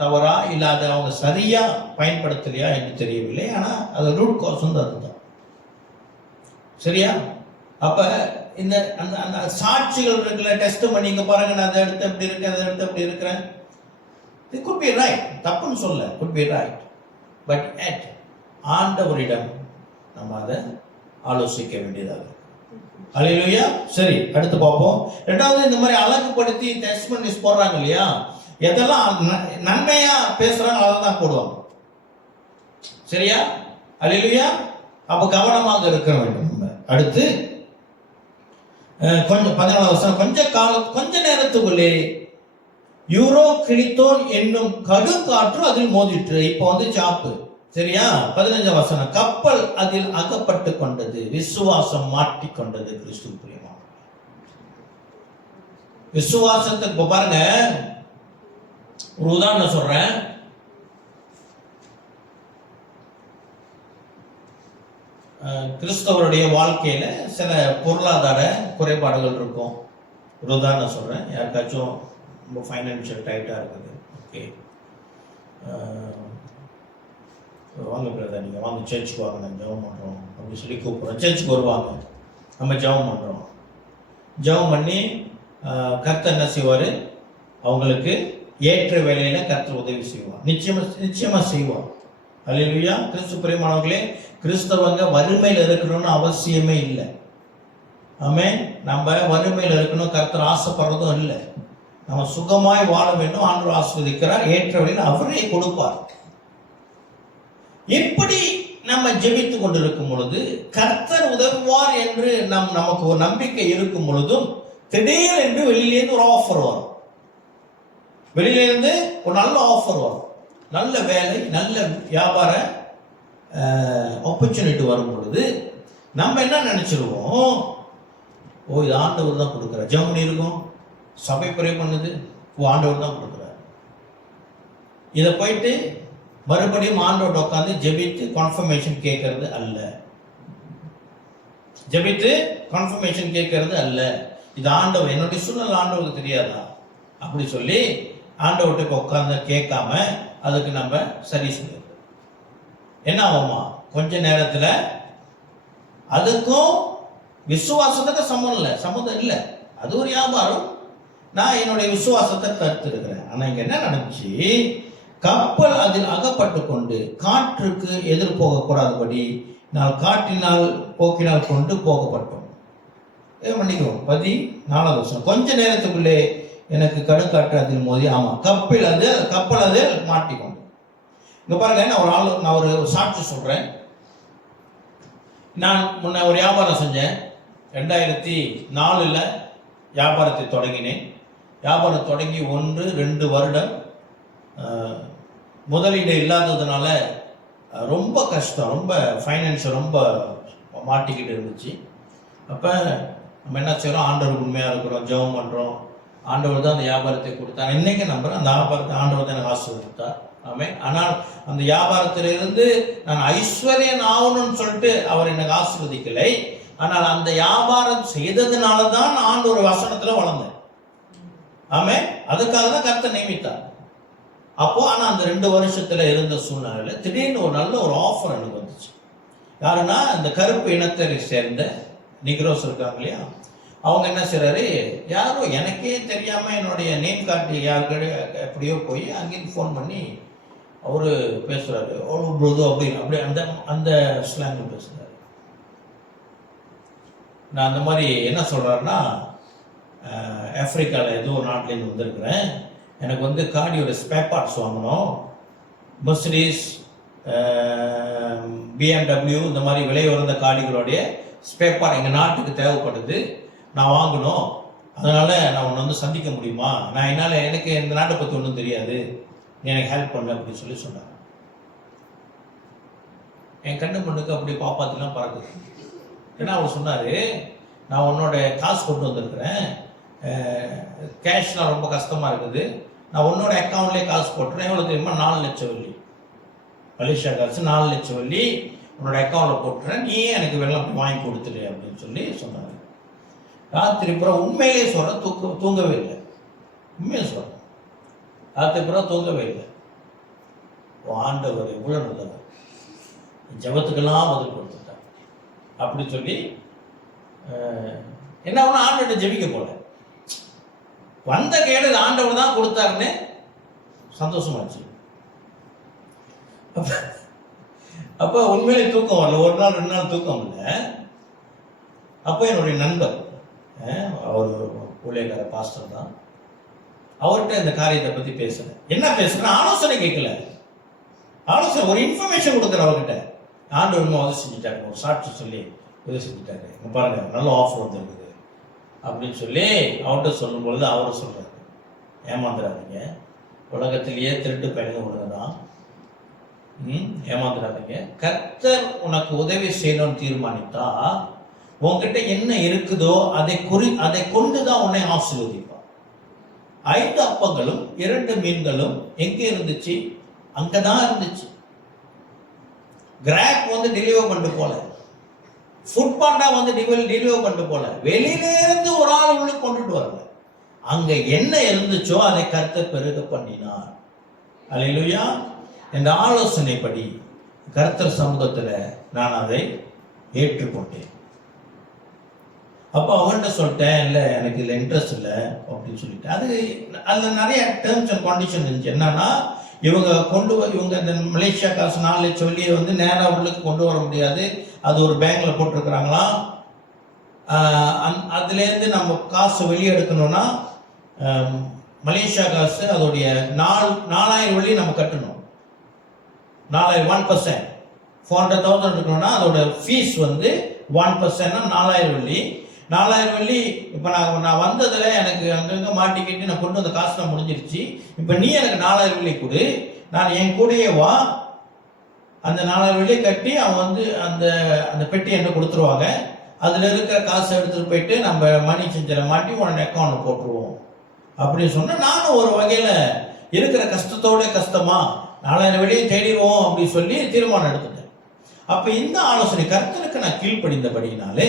தவறா இல்ல அதை அவங்க சரியா பயன்படுத்தலையா என்று தெரியவில்லை. ஆனா அது ரூட் காஸ் வந்து அதுதான். சரியா? அப்ப இந்த அந்த அந்த சாட்சிகள் இருக்குல்ல, டெஸ்ட் பண்ணி இங்க பாருங்க, நான் அதை எடுத்து அப்படி இருக்கேன், அதை எடுத்து அப்படி இருக்கிறேன். It could be right, தப்புன்னு சொல்ல, could be right, but at ஆண்டவரிடம் நம்ம அதை ஆலோசிக்க வேண்டியதாக. அல்லேலூயா. சரி, அடுத்து பார்ப்போம். ரெண்டாவது, இந்த மாதிரி அழகுபடுத்தி டெஸ்ட்மென்ட்ஸ் போடுறாங்க இல்லையா, எதெல்லாம் நன்மையா பேசுறாங்க அதை தான் போடுவாங்க. சரியா? அல்லேலூயா. அப்ப கவனமாக இருக்க வேண்டும். அடுத்து கொஞ்சம் 14 வருஷம் கொஞ்ச நேரத்துக்குள்ளே யூரோ கிளித்தோன் என்னும் கடுங்காற்று அதில் மோதிற்று. இப்போ வந்து சாப்பு, சரியா? 15 வசனம், கப்பல் அதில் அகப்பட்டு கொண்டது, விசுவாசம் மாட்டிக்கொண்டது. கிறிஸ்து பிரியமா, விசுவாசத்துக்கு பாருங்க, ஒரு உதாரணம் சொல்றேன். கிறிஸ்தவருடைய வாழ்க்கையில சில பொருளாதார குறைபாடுகள் இருக்கும். ஒரு உதாரணம் சொல்றேன். யாருக்காச்சும் ரொம்ப ஃபைனான்சியல் டைட்டாக இருக்குது, ஓகே, வாங்க பிரதர், நீங்கள் வாங்க சர்ச்சுக்கு வாங்க, நான் ஜெபம் பண்ணுறோம் அப்படின்னு சொல்லி கூப்பிட்றோம். சர்ச்சுக்கு வருவாங்க, நம்ம ஜெபம் பண்ணுறோம். ஜெபம் பண்ணி கர்த்தர் என்ன செய்வார்? அவங்களுக்கு ஏற்ற வேலையில் கர்த்தர் உதவி செய்வார். நிச்சயமாக செய்வார். அல்லேலூயா. கிறிஸ்து பிரியமானவர்களே, கிறிஸ்தவங்க வறுமையில் இருக்கணும்னு அவசியமே இல்லை. ஆமென். நம்ம வறுமையில் இருக்கணும் கர்த்தர் ஆசைப்படுறதும் இல்லை. நம்ம சுகமாய் வாழ வேண்டும், ஆண்டவர் ஆசீர்வதிக்கிறார், ஏற்ற வழியில் அவரே கொடுப்பார். எப்படி நம்ம ஜெபித்துக் கொண்டிருக்கும் பொழுது கர்த்தர் உதவுவார் என்று நமக்கு ஒரு நம்பிக்கை இருக்கும் பொழுதும் திடீர் என்று வெளியிலேருந்து ஒரு ஆஃபர் வரும். வெளியிலேருந்து ஒரு நல்ல ஆஃபர் வரும், நல்ல வேலை, நல்ல வியாபார ஆப்பர்ச்சுனிட்டி வரும் பொழுது நம்ம என்ன நினைச்சிருவோம்? ஓ, இது ஆண்டவர் தான் கொடுக்குறார். ஜெபம் இருக்கும், சபை ப்ரே பண்ணுது, ஆண்டவர் தான் கொடுக்குறார். இதை போயிட்டு மறுபடியும் ஆண்டவர் உட்காந்து ஜெபித்து கன்ஃபர்மேஷன் கேட்கறது அல்ல. ஜெபித்து கன்ஃபர்மேஷன் கேட்கறது அல்ல. இது ஆண்டவர், என்னுடைய சூழ்நிலை ஆண்டவருக்கு தெரியாதா அப்படி சொல்லி ஆண்டவர்கிட்ட உட்காந்து கேட்காம அதுக்கு நம்ம சரி செய்யறது என்ன ஆகுமா? கொஞ்ச நேரத்தில் அதுக்கும் விசுவாசத்துக்கு சம்மந்தம் இல்லை. அது ஒரு வியாபாரம். நான் என்னுடைய விசுவாசத்தை கருத்து இருக்கிறேன். ஆனால் இங்கே என்ன நடந்துச்சு? கப்பல் அதில் அகப்பட்டு கொண்டு காற்றுக்கு எதிர் போகக்கூடாதபடி நான் காற்றினால் போக்கினால் கொண்டு போகப்பட்டோம். மன்னிக்கும் 14 வருஷம். கொஞ்ச நேரத்துக்குள்ளே எனக்கு கடுங்காற்று அதில் மோதி, ஆமாம், கப்பல் அதில் மாட்டிக்கொண்டு. இங்கே பாருங்க, நான் ஒரு சாட்சி சொல்கிறேன். நான் முன்ன ஒரு வியாபாரம் செஞ்சேன். 2004 வியாபாரத்தை தொடங்கினேன். வியாபாரம் தொடங்கி 1-2 வருடம் முதலீடு இல்லாததுனால ரொம்ப கஷ்டம், ரொம்ப ஃபைனான்ஷியல் ரொம்ப மாட்டிக்கிட்டு இருந்துச்சு. அப்போ நம்ம என்ன செய்கிறோம்? ஆண்டவர் உண்மையாக இருக்கிறோம், ஜெபம் பண்ணுறோம். ஆண்டவர் தான் அந்த வியாபாரத்தை கொடுத்தார். இன்னைக்கு நம்புகிறேன், அந்த வியாபாரத்தை ஆண்டவர் தான் எனக்கு ஆசீர்வதித்தார். ஆமே. ஆனால் அந்த வியாபாரத்திலிருந்து நான் ஐஸ்வர்யன் ஆகணும்னு சொல்லிட்டு அவர் எனக்கு ஆசீர்வதிக்கலை. ஆனால் அந்த வியாபாரம் செய்ததுனால தான் நான் ஒரு வசனத்தில் வளர்ந்தேன். ஆமே. அதுக்காக தான் கர்த்தர் நியமித்தார். அப்போ ஆனால் அந்த 2 வருஷத்துல இருந்த சூழ்நிலையில் திடீர்னு ஒரு நல்ல ஒரு ஆஃபர் எனக்கு வந்துச்சு. யாருன்னா, இந்த கருப்பு இனத்தை சேர்ந்த நிக்ரோஸ் இருக்காங்க இல்லையா, அவங்க என்ன செய்றாரு, யாரோ எனக்கே தெரியாம என்னுடைய நேம் கார்டு யாருக்கு எப்படியோ போய் அங்கேயும் ஃபோன் பண்ணி அவரு பேசுறாரு, அப்படி அந்த ஸ்லாங்கில் பேசுறாரு. நான் அந்த மாதிரி என்ன சொல்றாருன்னா, ஆப்பிரிக்காவில் ஏதோ ஒரு நாட்டிலேருந்து வந்திருக்கிறேன், எனக்கு வந்து காடியோட ஸ்பேர் பார்ட்ஸ் வாங்கணும், மெர்சிடிஸ், BMW இந்த மாதிரி விலை உயர்ந்த காடிகளுடைய ஸ்பேர் பார்ட் எங்கள் நாட்டுக்கு தேவைப்படுது, நான் வாங்கணும், அதனால் நான் உன்னை வந்து சந்திக்க முடியுமா? எனக்கு இந்த நாட்டை பற்றி ஒன்றும் தெரியாது, எனக்கு ஹெல்ப் பண்ணு அப்படின்னு சொல்லி சொன்னார். என் கண்ணு மண்ணுக்கு அப்படி பாப்பாத்திலாம் பறக்குது. ஏன்னா அவர் சொன்னார், நான் உன்னோட காசு கொண்டு வந்திருக்கிறேன், கேஷ்லாம் ரொம்ப கஷ்டமாக இருக்குது, நான் உன்னோட அக்கௌண்ட்லேயே காசு போட்டுறேன். எவ்வளோ தெரியுமா? 4 லட்சம் வெள்ளி, மலேசியா காசு 4 லட்சம் வெள்ளி உன்னோட அக்கௌண்ட்டில் போட்டுறேன், நீயே எனக்கு வெள்ளம் வாங்கி கொடுத்துரு அப்படின்னு சொல்லி சொன்னார். ராத்திரி பூரா உண்மையிலே சொல்கிறேன், தூங்கவே இல்லை. உண்மையை சொல்கிறேன், ராத்திரி பூரா தூங்கவே இல்லை. ஆண்டவர் எவ்வளோ நல்லவர், ஜபத்துக்கெல்லாம் பதில் கொடுத்துட்டார் அப்படி சொல்லி என்ன ஒன்று ஆண்டவர்கிட்ட ஜெபிக்க போல வந்த கேடு ஆண்டவர் தான் கொடுத்தாருன்னு சந்தோஷமாச்சு. அப்போ உண்மையிலே தூக்கம் வரல, 1 நாள் 2 நாள் தூக்கம் இல்லை. அப்போ என்னுடைய நண்பர், அவர் ஊழியக்கார பாஸ்டர் தான், அவர்கிட்ட இந்த காரியத்தை பற்றி பேசுகிறேன். என்ன பேசுகிறேன்? ஆலோசனை கேட்கல, ஆலோசனை ஒரு இன்ஃபர்மேஷன் கொடுக்குற அவர்கிட்ட. ஆண்டவர் உதவி செஞ்சுட்டாரு, ஒரு சாட்சி சொல்லி உதவி செஞ்சுட்டாரு. பாருங்க, நல்ல ஆஃபர் வந்துருக்குது, அப்படின்னு சொல்லி அவர்கிட்ட சொல்லும் பொழுது அவர் சொல்றாரு, ஏமாந்துடாதீங்க, உலகத்திலேயே திருட்டு பயணிக ஒன்று தான், ஏமாந்துடாதீங்க. கர்த்தர் உனக்கு உதவி செய்யணும்னு தீர்மானித்தா உன்கிட்ட என்ன இருக்குதோ அதை கொண்டுதான் உன்னை ஆசீர்வதிப்பான். 5 அப்பங்களும் 2 மீன்களும் எங்க இருந்துச்சு? அங்கதான் இருந்துச்சு. கிராப் வந்து டெலிவர் பண்ணிட்டு போல, ஃபுட் பாண்டா வந்து டெலிவர் பண்ணிட்டு போல, வெளியிலிருந்து ஒரு ஆள் உள்ள கொண்டுட்டு வரல. அங்க என்ன இருந்துச்சோ அதை கர்த்தர் பெருக பண்ணினார். அல்லேலூயா. இந்த ஆலோசனைப்படி கர்த்தர் சமூகத்துல நான் அதை ஏற்றுக்கொண்டேன். அப்போ அவன்கிட்ட சொல்லிட்டேன், இல்லை எனக்கு இதில் இன்ட்ரெஸ்ட் இல்லை அப்படின்னு சொல்லிட்டு. அதில் நிறைய டேர்ம்ஸ் அண்ட் கண்டிஷன் இருந்துச்சு. என்னன்னா, இவங்க இந்த மலேசியா காசு 4 லட்சம் வெள்ளியை வந்து நேராக உள்ளுக்கு கொண்டு வர முடியாது, அது ஒரு பேங்க்ல போட்டிருக்கிறாங்களாம். அதுலேருந்து நம்ம காசு வெளியே எடுக்கணும்னா மலேசியா காசு அதோடைய 4000 வெள்ளி நம்ம கட்டணும். 4000 1%. 400,000 இருக்கணும்னா அதோட ஃபீஸ் வந்து 1%னா 4000 வெள்ளி. 4000 வெள்ளி இப்போ நான் வந்ததில் எனக்கு அங்கங்கே மாட்டிக்கிட்டு நான் கொண்டு வந்த காசு தான் முடிஞ்சிருச்சு. இப்போ நீ எனக்கு 4000 வெள்ளி கொடு, நான் என் கூடயே வா, அந்த 4000 வெள்ளி கட்டி அவன் வந்து அந்த பெட்டி என்ன கொடுத்துருவாங்க, அதில் இருக்கிற காசை எடுத்துகிட்டு போயிட்டு நம்ம மணி செஞ்சரை மாட்டி உடனே அக்கௌண்ட் போட்டுருவோம் அப்படின்னு சொன்னால், நானும் ஒரு வகையில் இருக்கிற கஷ்டத்தோட கஷ்டமா 4000 வெள்ளியை தேடிடுவோம் அப்படின்னு சொல்லி தீர்மானம் எடுத்துட்டேன். அப்போ இந்த ஆலோசனை கர்த்தருக்கு நான் கீழ்ப்படிந்தபடினாலே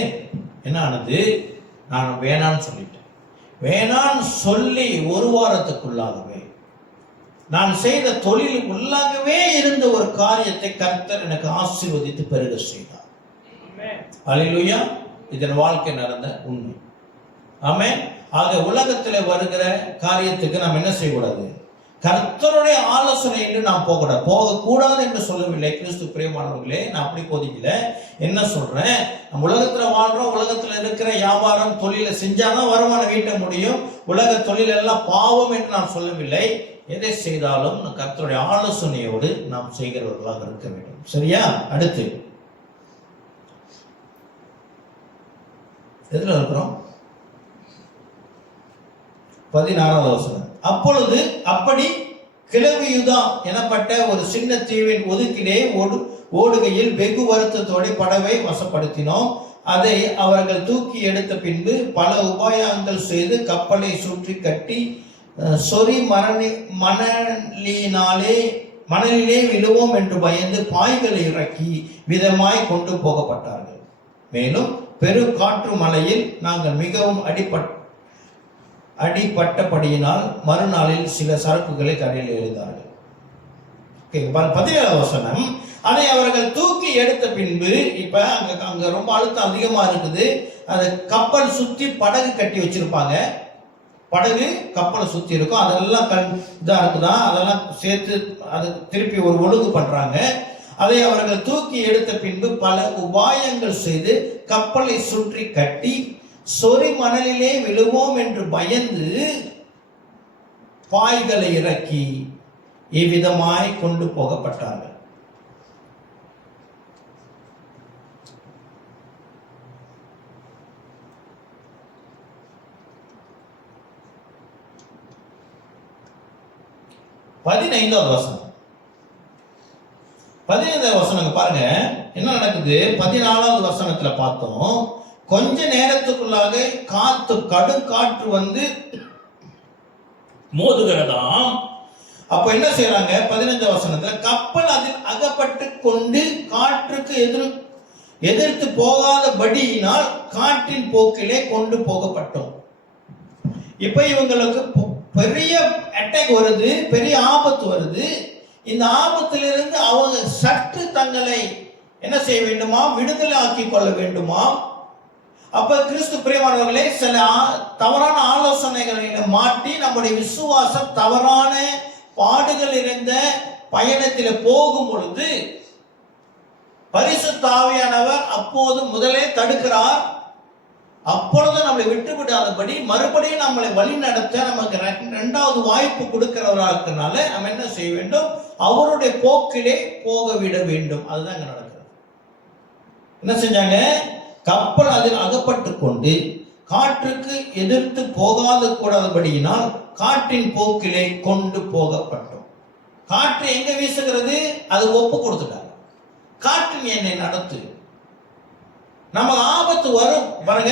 என்ன ஆனது, நான் வேணான்னு சொல்லிட்டேன். வேணான்னு சொல்லி 1 வாரத்துக்குள்ளாகவே நான் செய்த தொழிலுக்குள்ளாகவே இருந்த ஒரு காரியத்தை கர்த்தர் எனக்கு ஆசீர்வதித்து பெருக செய்தார். அல்லேலூயா. இதன் வாழ்க்கை நடந்த உண்மை. ஆமென். ஆக உலகத்தில் வருகிற காரியத்துக்கு நாம் என்ன செய்யக்கூடாது? கர்த்தருடைய ஆலோசனை என்று நாம் போகக்கூடாது என்று சொல்லவில்லை. கிறிஸ்து பிரியமானவர்களே, நான் அப்படி போதிக்கல. என்ன சொல்றேன், நம்ம உலகத்துல வாழ்றோம், உலகத்துல இருக்கிற வியாபாரம் தொழிலை செஞ்சாதான் வருமானம் ஈட்ட முடியும். உலக தொழில் எல்லாம் பாவம் என்று நான் சொல்லவில்லை. எதை செய்தாலும் கர்த்தருடைய ஆலோசனையோடு நாம் செய்கிறவர்களாக இருக்க வேண்டும். சரியா? அடுத்து எதுல இருக்கிறோம்? 16வது வசனம். அப்பொழுது அப்படி கிளவியுதா எனப்பட்ட ஒரு சின்ன தீவின் ஒதுக்கிலே ஓடுகையில் வெகு வருத்தத்தோடு படவை வசப்படுத்தினோம். அதை அவர்கள் தூக்கி எடுத்த பின்பு பல உபாயங்கள் செய்து கப்பலை சுற்றி கட்டி சொறி மணலிலே விழுவோம் என்று பயந்து பாய்களை இறக்கி விதமாய் கொண்டு போகப்பட்டார்கள். மேலும் பெரு காற்று மலையில் நாங்கள் மிகவும் அடிப்பட்டபடியினால் மறுநாளில் சில சரக்குகளை கரையில் எழுதார்கள். 17வது வசனம். அதை அவர்கள் தூக்கி எடுத்த பின்பு, இப்ப அங்க ரொம்ப அழுத்தம் அதிகமா இருக்குது. அது கப்பல் சுத்தி படகு கட்டி வச்சிருப்பாங்க. படகு கப்பலை சுத்தி இருக்கும். அதெல்லாம் இதா இருக்குதான், அதெல்லாம் சேர்த்து அது திருப்பி ஒரு ஒழுங்கு பண்றாங்க. அதை அவர்கள் தூக்கி எடுத்த பின்பு பல உபாயங்கள் செய்து கப்பலை சுற்றி கட்டி சொறி மணலிலே விழுவோம் என்று பயந்து பாய்களை இறக்கி இவ்விதமாய் கொண்டு போகப்பட்டார்கள். பதினைந்தாவது வசனம் பாருங்க என்ன நடக்குது. 14வது வசனத்துல பார்த்தோம், கொஞ்ச நேரத்துக்குள்ளாக கடும் காற்று வந்து மோதுகிறதாம். அப்ப என்ன செய்யறாங்க? 15வது வசனத்துல கப்பல் அதில் அகப்பட்டு கொண்டு காற்றுக்கு எதிர்த்து போகாதபடியினால் காற்றின் போக்கிலே கொண்டு போகப்பட்டோம். இப்ப இவங்களுக்கு பெரிய அட்டாக் வருது, பெரிய ஆபத்து வருது. இந்த ஆபத்திலிருந்து அவங்க சற்று தங்களை என்ன செய்ய வேண்டுமா? விடுதலை ஆக்கி கொள்ள வேண்டுமா? அப்ப கிறிஸ்து பிரியமானவர்களே, சில தவறான ஆலோசனைகளில மாட்டி நம்முடைய விசுவாசம் தவறான பாடுகள் இருந்த பயணத்தில் போகும் பொழுது பரிசுத்த ஆவியானவர் அப்போது முதலே தடுக்கிறார். அப்பொழுது நம்மளை விட்டுவிடாதபடி மறுபடியும் நம்மளை வழி நடத்த நமக்கு 2வது வாய்ப்பு கொடுக்கிறவராக இருக்கிறனால நம்ம என்ன செய்ய வேண்டும்? அவருடைய போக்கிலே போக விட வேண்டும். அதுதான் இங்க நடக்கிறது. என்ன செஞ்சாங்க? கப்பல் அதில் அகப்பட்டு கொண்டு காற்றுக்கு எதிர்த்து போகாத கூடாதபடியினால் காற்றின் போக்கிலே கொண்டு போகப்பட்டோம். காற்று எங்க வீசுகிறது? அது ஒப்பு கொடுத்துட்டாங்க. காற்று என்னை நடத்து. நம்ம ஆபத்து வரும் பாருங்க.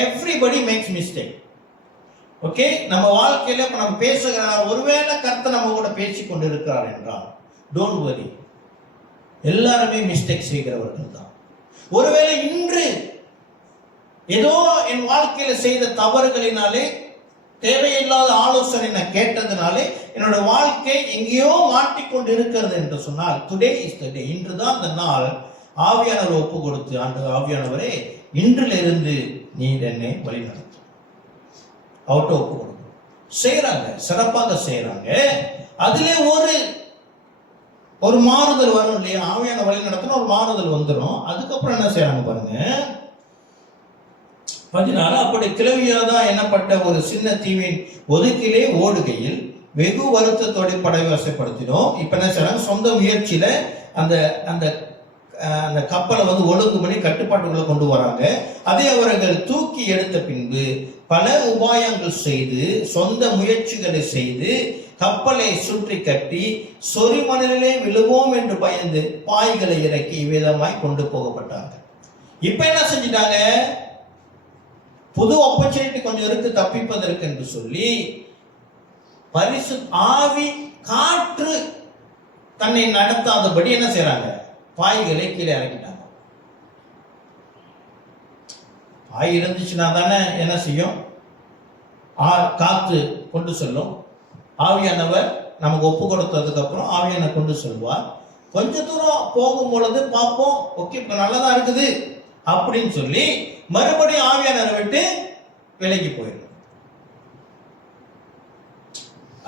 Everybody maths mistake. ஓகே, நம்ம வாழ்க்கையில இப்ப நம்ம பேசுகிறார், ஒருவேளை கர்த்தர் நம்ம கூட பேசிக் கொண்டு இருக்கிறார் என்றால் டோன்ட் வரி, எல்லாருமே மிஸ்டேக் செய்கிறவர்கள் தான். ஒருவேளை இன்று ஏதோ என் வாழ்க்கையில செய்த தவறுகளினாலே, தேவையில்லாத ஆலோசனை நான் கேட்டதுனாலே என்னோட வாழ்க்கை எங்கேயோ மாட்டிக்கொண்டு இருக்கிறது என்று சொன்னால், டுடே இஸ் த டே, இன்றுதான் அந்த நாள். ஆவியானவர் ஒப்பு கொடுத்து, ஆவியானவரே இன்றிலிருந்து நீர் என்னை வழி நடத்தும், அவர்கிட்ட ஒப்பு கொடுக்கும். செய்யறாங்க, சிறப்பாக செய்யறாங்க. அதிலே ஒரு மாறுதல் வரும் இல்லையா? ஆவியான வழி நடத்தின ஒரு மாறுதல் வந்துடும். அதுக்கப்புறம் என்ன செய்யறாங்க பாருங்க. 16, அப்படி கிளவியாதா எண்ணப்பட்ட ஒரு சின்ன தீவின் ஒதுக்கிலே ஓடுகையில் வெகு வருத்தத்தோட படகு வசப்படுத்தினோம். இப்ப என்ன செய்யறாங்க? சொந்த முயற்சியில அந்த அந்த அந்த கப்பலை ஒழுங்கு பண்ணி கட்டுப்பாட்டுக்குள்ள கொண்டு வராங்க. அதை அவர்கள் தூக்கி எடுத்த பின்பு பல உபாயங்கள் செய்து, சொந்த முயற்சிகளை செய்து, கப்பலை சுற்றி கட்டி சொரிமணலிலே விழுவோம் என்று பயந்து பாய்களை இறக்கி விதமாய் கொண்டு போகப்பட்டாங்க. இப்ப என்ன செஞ்சிட்டாங்க? புது ஆப்பர்ச்சுனிட்டி கொஞ்சம் இருக்கு தப்பிப்பதற்கு என்று சொல்லி, ஆவி காற்று தன்னை நடத்தாதபடி என்ன செய்யறாங்க? பாய்களை கீழே இறக்கிட்டாங்க. பாய் இருந்துச்சுன்னா தானே என்ன செய்யும்? காத்து கொண்டு செல்லும். ஆவியானவர் நமக்கு ஒப்பு கொடுத்ததுக்கு அப்புறம் ஆவியான கொண்டு செல்வார். கொஞ்ச தூரம் போகும் பொழுது பார்ப்போம், ஓகே இப்ப நல்லதா இருக்குது அப்படின்னு சொல்லி மறுபடியும் ஆவியானவரை விட்டு விலகி போயிடும்.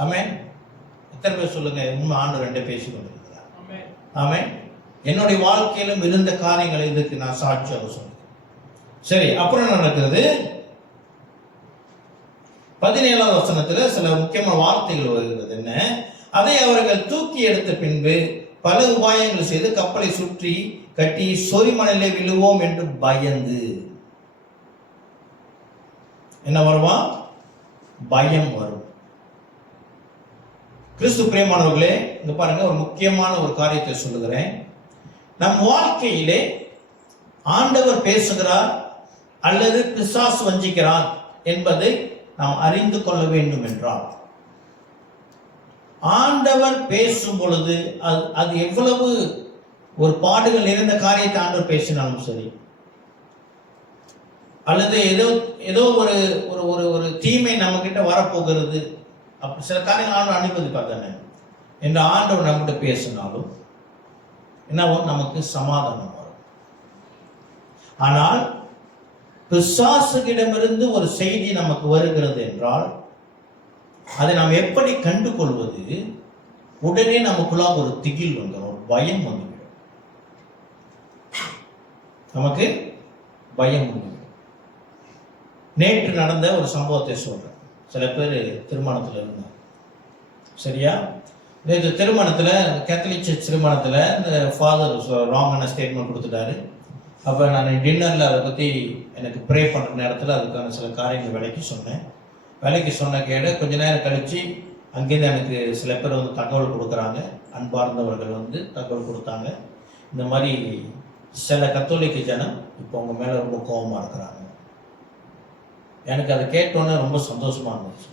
ஆமென். எத்தனை பேர் சொல்லுங்க உண்மை ஆண்டு 2 பேசி கொண்டிருக்கிறார். ஆமென். என்னுடைய வாழ்க்கையிலும் இருந்த காரியங்களை இதுக்கு நான் சாட்சியாக சொல்றேன். சரி, அப்புறம் நடக்கிறது 17வது வசனத்துல சில முக்கியமான வார்த்தைகள் வருகிறது. என்ன? அதை அவர்கள் தூக்கி எடுத்த பின்பு பல உபாயங்கள் செய்து கப்பலை சுற்றி கட்டி சொரிமணலே விழுவோம் என்று பயந்து. என்ன வருமா? பயம் வரும். கிறிஸ்து பிரியமானவர்களே, இங்க பாருங்க, ஒரு முக்கியமான ஒரு காரியத்தை சொல்லுகிறேன். நம் வாழ்க்கையிலே ஆண்டவர் பேசுகிறார் அல்லது பிசாசு வஞ்சிக்கிறார் என்பதை நாம் அறிந்து கொள்ள வேண்டும் என்றால், ஆண்டவர் பேசும் பொழுது அது எவ்வளவு ஒரு பாடுகள் நிறைந்த காரியத்தை ஆண்டவர் பேசினாலும் சரி, அல்லது ஏதோ ஒரு ஒரு ஒரு தீமை நம்ம கிட்ட வரப்போகிறது, அப்படி சில காரியங்கள் ஆண்டவர் அனுமதிப்பாங்க என்று ஆண்டவர் நம்மகிட்ட பேசினாலும் என்னவோ நமக்கு சமாதானம் வரும். ஆனால் பிசாசுகிடமிருந்து ஒரு செய்தி நமக்கு வருகிறது என்றால் அதை நாம் எப்படி கண்டு கொள்வது? உடனே நமக்குள்ள ஒரு திகில் வந்துடும், ஒரு பயம் வந்துவிடும். நமக்கு பயம் வந்துவிடும். நேற்று நடந்த ஒரு சம்பவத்தை சொல்றேன். சில பேர் திருமணத்தில் இருந்தாங்க, சரியா? நேற்று திருமணத்தில், கேத்தலிக் சர்ச் திருமணத்தில் இந்த ஃபாதர் ராங்கான ஸ்டேட்மெண்ட் கொடுத்துட்டாரு. அப்போ நான் டின்னரில் அதை பற்றி எனக்கு ப்ரே பண்ணுற நேரத்தில் அதுக்கான சில காரியங்கள் விலைக்கு சொன்ன கேட கொஞ்ச நேரம் கழித்து அங்கேருந்து எனக்கு சில பேர் தகவல் கொடுக்குறாங்க. அன்பார்ந்தவர்கள் தகவல் கொடுத்தாங்க. இந்த மாதிரி சில கத்தோலிக்க ஜனம் இப்போ உங்கள் மேலே ரொம்ப கோபமாக இருக்கிறாங்க. எனக்கு அதை கேட்டோன்னே ரொம்ப சந்தோஷமாக இருந்துச்சு.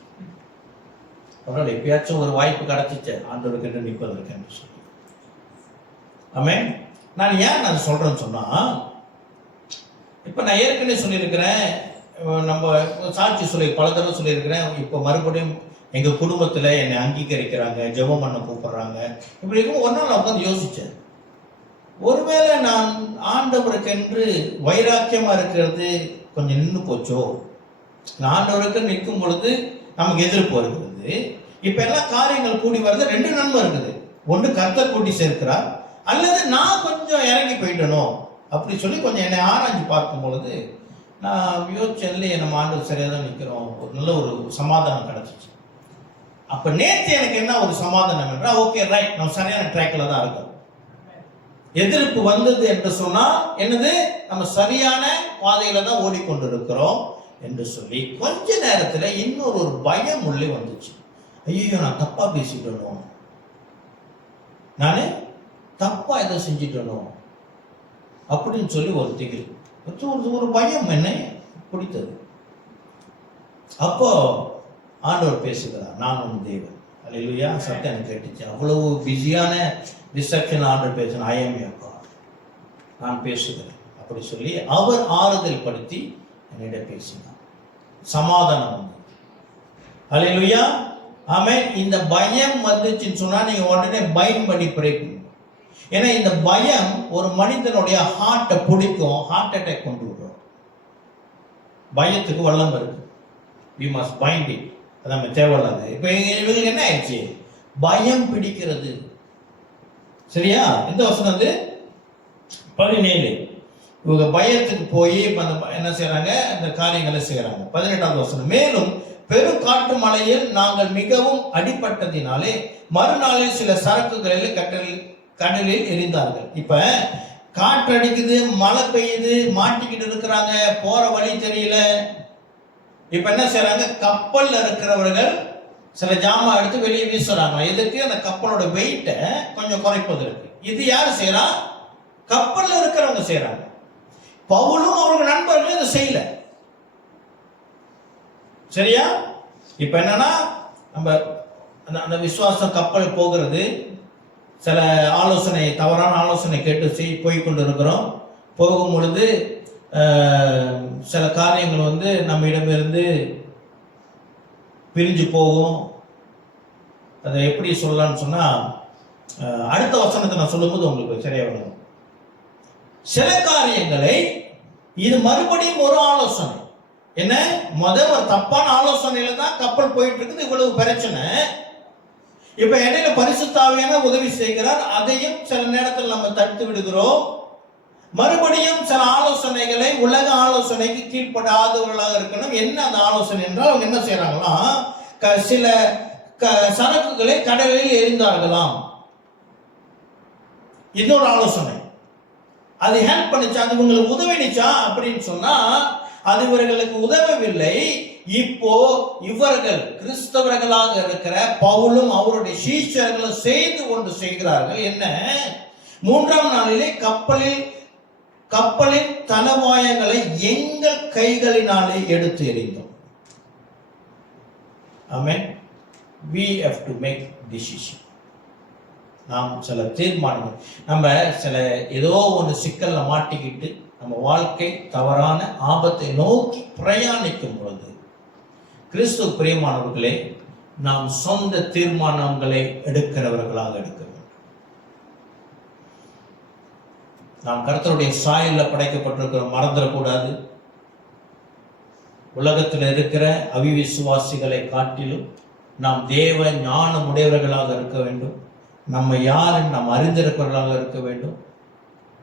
அவர்கள் எப்பயாச்சும் ஒரு வாய்ப்பு கிடைச்சிச்சு ஆண்டவருக்கு நிற்பதற்கு சொல்லி. ஆமென். நான் ஏன் நான் சொல்கிறேன்னு சொன்னால், இப்போ நான் ஏற்கனவே சொல்லியிருக்கிறேன், நம்ம சாட்சி பல தடவை சொல்லியிருக்கிறேன். இப்போ மறுபடியும் எங்கள் குடும்பத்தில் என்னை அங்கீகரிக்கிறாங்க, ஜெபம் பண்ண கூப்பிடுறாங்க. இப்படி இருக்கும். ஒரு நாள் நான் உட்காந்து யோசித்தேன், ஒருவேளை நான் ஆண்டவருக்கென்று வைராக்கியமாக இருக்கிறது கொஞ்சம் நின்று போச்சோ? ஆண்டவருக்கு நிற்கும் பொழுது நமக்கு எதிர்ப்பு வருகிறது. இப்ப எல்லாம் காரியங்கள் கூடி வருது. 2 நன்மை இருக்குது. ஒன்று கர்த்தர் கூட்டி சேர்க்கிறார், அல்லது நான் கொஞ்சம் இறங்கி போயிட்டணும் அப்படி சொல்லி கொஞ்சம் என்னை ஆராய்ச்சி பார்க்கும் பொழுது நான் யோசிச்சேன்ல, நம்ம ஆண்டவர் சரியாக தான் நிற்கிறோம். ஒரு நல்ல ஒரு சமாதானம் கிடைச்சிச்சு. அப்ப நேற்று எனக்கு என்ன ஒரு சமாதானம் என்றால், ஓகே ரைட், நம்ம சரியான ட்ராக்ல தான் இருக்கோம். எதிர்ப்பு வந்தது என்று சொன்னா என்னது? நம்ம சரியான பாதையில தான் ஓடிக்கொண்டு இருக்கிறோம். என்று சொல்லி கொஞ்ச நேரத்துல இன்னொரு பயம் உள்ளே வந்துச்சு. ஐயோ, நான் தப்பா பேசிட்டணும், நானு தப்பா ஏதோ செஞ்சிட்டணும் அப்படின்னு சொல்லி ஒரு திகில், ஒரு பயம் என்னை பிடித்தது. அப்போ ஆண்டவர் பேசுகிறார், நான் உன் தேவன். அல்லேலூயா. சத்தம் எனக்கு கேட்டுச்சு. அவ்வளவு பிஸியான டிஸ்ட்ரக்ஷன் ஆண்டவர் பேசின, ஐ எம் யுவர் காட், நான் பேசுகிறேன் அப்படி சொல்லி அவர் ஆறுதல் படுத்தி என்னிடம் பேசினார். சமாதானம் வந்து. அல்லேலூயா. ஆமென். இந்த பயம் வந்துச்சுன்னு சொன்னா நீங்க உடனே பயம் பண்ணி ப்ரே பண்ணுங்க. ஏன்னா இந்த பயம் ஒரு மனிதனுடைய ஹார்ட்டை பிடிக்கும், ஹார்ட் அட்டாக் கொண்டு வரும். பயத்துக்கு வல்லம் இருக்கு. we must bind it. அது நம்ம தேவையில்லாது. இப்போ இவங்களுக்கு என்ன ஆயிடுச்சு? பயம் பிடிக்கிறது. சரியா? இந்த வசனம் வந்து 17. இவங்க பயத்துக்கு போய் என்ன செய்யறாங்க? இந்த காரியங்களை செய்யறாங்க. 18வது வசனம், மேலும் பெரும் காட்டு மலையில் நாங்கள் மிகவும் அடிபட்டதினாலே மறுநாளில் சில சரக்குகளில் கடலில் எரிந்தார்கள். இப்ப காற்று அடிக்குது, மழை பெய்யுது, மாட்டிக்கிட்டு இருக்கிறாங்க, போற வழி தெரியல. இப்ப என்ன செய்யறாங்க? கப்பல்ல இருக்கிறவர்கள் சில ஜாமான் எடுத்து வெளியே வீசுறாங்க. எதுக்கு? அந்த கப்பலோட வெயிட்டை கொஞ்சம் குறைப்பதற்கு. இது யாரு செய்யறா? கப்பல்ல இருக்கிறவங்க செய்யறாங்க. பவுலும் அவர்கள் நண்பர்களும் இதை செய்யல. சரியா? இப்ப என்னன்னா, நம்ம அந்த விசுவாசம் கப்பல் போகிறது, சில ஆலோசனை, தவறான ஆலோசனை கேட்டு போய் கொண்டு இருக்கிறோம். போகும் பொழுது சில காரியங்கள் வந்து நம்ம இடமிருந்து பிரிஞ்சு போகும். அதை எப்படி சொல்லலாம்னு சொன்னா, அடுத்த வசனத்தை நான் சொல்லும்போது உங்களுக்கு சரியா வரும். சில காரியங்களை இது மறுபடியும் ஒரு ஆலோசனை. என்ன? ஒரு தப்பான ஆலோசனையில தான் கப்பல் போயிட்டு இருக்குது, இவ்வளவு பிரச்சனை. இப்ப இடையில பரிசுத்த ஆவியான உதவி செய்கிறார். அதையும் சில நேரத்தில் நம்ம தடுத்து விடுகிறோம். மறுபடியும் சில ஆலோசனைகளை, உலக ஆலோசனைக்கு கீழ்ப்படாதவர்களாக இருக்கணும். என்ன அந்த ஆலோசனை என்றால், அவங்க என்ன செய்யறாங்களா, சில சரக்குகளை கடலில் எரிந்தார்களாம். இன்னொரு ஆலோசனை. அது ஹெல்ப் பண்ணிச்சா? அது உங்களுக்கு உதவிச்சா அப்படின்னு சொன்னா, அது இவர்களுக்கு உதவவில்லை. இப்போ இவர்கள் கிறிஸ்தவர்களாக இருக்கிற பவுலும் அவருடைய சீஷர்களும் செய்து கொண்டு செய்கிறார்கள். என்ன? 3ஆம் நாளிலே கப்பலின் தளவாயங்களை எங்கள் கைகளினாலே எடுத்து எறிந்தோம். ஆமென். we have to make decision. நாம் சில தீர்மானங்கள், நம்ம சில ஏதோ ஒரு சிக்கல்ல மாட்டிக்கிட்டு நம்ம வாழ்க்கை தவறான ஆபத்தை நோக்கி பிரயாணிக்கும் பொழுது, கிறிஸ்துவ பிரியமானவர்களே, நாம் சொந்த தீர்மானங்களை எடுக்கிறவர்களாக இருக்க வேண்டும். நாம் கர்த்தருடைய சாயல்ல படைக்கப்பட்டிருக்கிறோம், மறந்துடக்கூடாது. உலகத்தில் இருக்கிற அவிவிசுவாசிகளை காட்டிலும் நாம் தேவ ஞானம் உடையவர்களாக இருக்க வேண்டும். நம்ம யாருன்னு நாம் அறிந்திருக்கிறவர்களாக இருக்க வேண்டும்.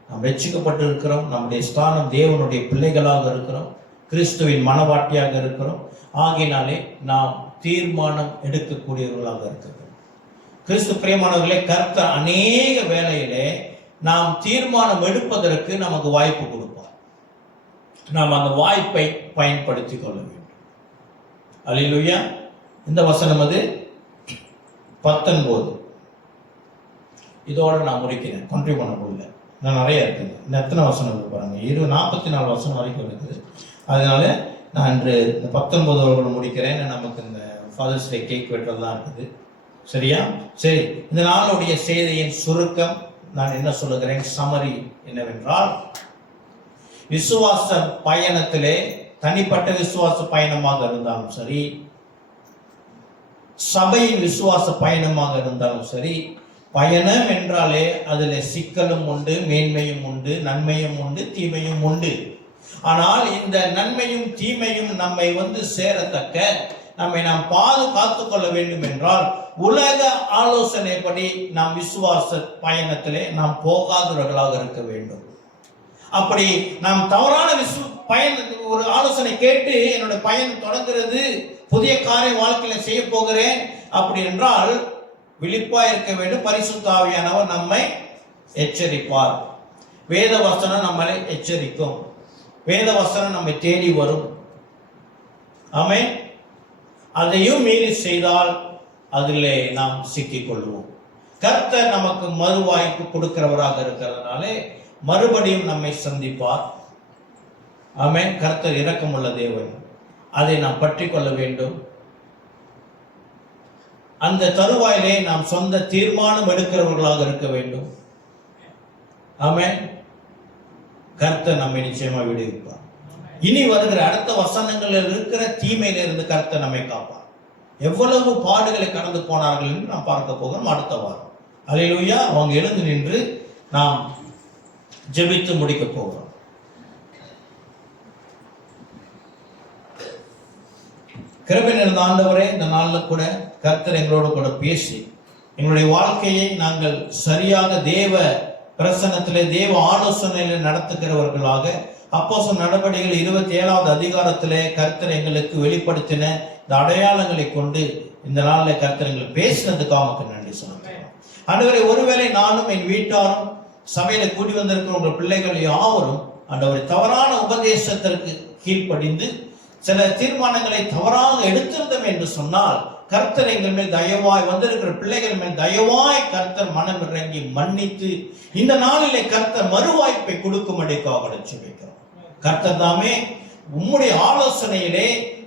நாம் ரட்சிக்கப்பட்டு இருக்கிறோம். நம்முடைய ஸ்தானம் தேவனுடைய பிள்ளைகளாக இருக்கிறோம். கிறிஸ்துவின் மனவாட்டியாக இருக்கிறோம். ஆகினாலே நாம் தீர்மானம் எடுக்கக்கூடியவர்களாக இருக்க வேண்டும். கிறிஸ்து பிரியமானவர்களே, கர்த்தர் அநேக வேளையிலே நாம் தீர்மானம் எடுப்பதற்கு நமக்கு வாய்ப்பு கொடுப்பார். நாம் அந்த வாய்ப்பை பயன்படுத்திக் கொள்ள வேண்டும். அல்லேலூயா. இந்த வசனம் அது 19. இதோட நான் முடிக்கிறேன். கண்ட்ரி பண்ண முடியல, நான் நிறைய இருக்குது. இன்னும் எத்தனை வசனம் இருக்கு பாருங்க, 44 வசனம் வரைக்கும் இருக்குது. அதனால நான் இன்று இந்த 19 முடிக்கிறேன். நமக்கு இந்த ஃபாதர்ஸ் டே கேக் வெட்டுறதுலாம் இருக்குது. சரியா? சரி, இந்த நாளுடைய செய்தியின் சுருக்கம் நான் என்ன சொல்லுகிறேன், சமரி என்னவென்றால், விசுவாச பயணத்திலே, தனிப்பட்ட விசுவாச பயணமாக இருந்தாலும் சரி, சபையின் விசுவாச பயணமாக இருந்தாலும் சரி, பயணம் என்றாலே அதில் சிக்கலும் உண்டு, மேன்மையும் உண்டு, நன்மையும் உண்டு, தீமையும் உண்டு. ஆனால் இந்த நன்மையும் தீமையும் நம்மை சேரத்தக்க, நம்மை நாம் பாதுகாத்து கொள்ள வேண்டும் என்றால், உலக ஆலோசனைப்படி நாம் விசுவாச பயணத்திலே நாம் போகாதவர்களாக இருக்க வேண்டும். அப்படி நாம் தவறான ஒரு ஆலோசனை கேட்டு என்னோட பயணம் தொடங்குறது, புதிய காரியம் வாழ்க்கையில செய்ய போகிறேன் அப்படி என்றால் விழிப்பா இருக்க வேண்டும். பரிசுத்த ஆவியானவர் நம்மை எச்சரிப்பார். வேத வசனம் நம்மளை எச்சரிக்கும். வேத வசனம் நம்மை தேடி வரும். ஆமென். அதையும் மீறி செய்தால் அதிலே நாம் சிக்கிக் கொள்வோம். கர்த்தர் நமக்கு மறுவாய்ப்பு கொடுக்கிறவராக இருக்கிறதுனாலே மறுபடியும் நம்மை சந்திப்பார். ஆமென். கர்த்தர் இரக்கமுள்ள தேவன். அதை நாம் பற்றி கொள்ள வேண்டும். அந்த தருவாயிலே நாம் சொந்த தீர்மானம் எடுக்கிறவர்களாக இருக்க வேண்டும். ஆமென். கர்த்தர் நம்மை நிச்சயமா விடுவிப்பார். இனி வருகிற அடுத்த வசனங்களில் இருக்கிற தீமையிலிருந்து கர்த்தர் நம்மை காப்பார். எவ்வளவு பாடுகளை கடந்து போனார்கள் என்று நாம் பார்க்க போகிறோம் அடுத்த வாரம். அல்லேலூயா. அவங்க எழுந்து நின்று நாம் ஜெபித்து முடிக்க போகிறோம். கிருபை நிறைந்த ஆண்டவரே, இந்த நாளில் கூட கர்த்தர் எங்களோடு கூட பேசி எங்களுடைய வாழ்க்கையை நாங்கள் சரியாக தேவ பிரசன்னத்திலே தேவ ஆலோசனையிலே நடத்துகிறவர்களாக அப்போஸ்தலர் நடபடிகள் 27வது அதிகாரத்திலே கர்த்தர் எங்களுக்கு வெளிப்படுத்தின இந்த அடையாளங்களை கொண்டு இந்த நாளில் கர்த்தர் எங்களுக்கு பேசினதுக்காக நன்றி சொல்லுகிறேன். ஆண்டவரே, ஒருவேளை நானும் என் வீட்டாரும் சபையில கூடி வந்திருக்கிற உங்கள் பிள்ளைகள் யாவரும் ஆண்டவரை தவறான உபதேசத்திற்கு கீழ்ப்படிந்து சில தீர்மானங்களை தவறாக எடுத்திருந்தோம் என்று சொன்னால் கர்த்தர் எங்கள் மேல் தயவாய் வந்திருக்கிற பிள்ளைகள் மேல் தயவாய் கர்த்தர் மனம் இறங்கி மன்னித்து இந்த நாளிலே கர்த்தர் மறுவாய்ப்பை கொடுக்கும்படிக்காக ஜெபிக்கிறோம். கர்த்தர் தாமே உம்முடைய ஆலோசனையிலே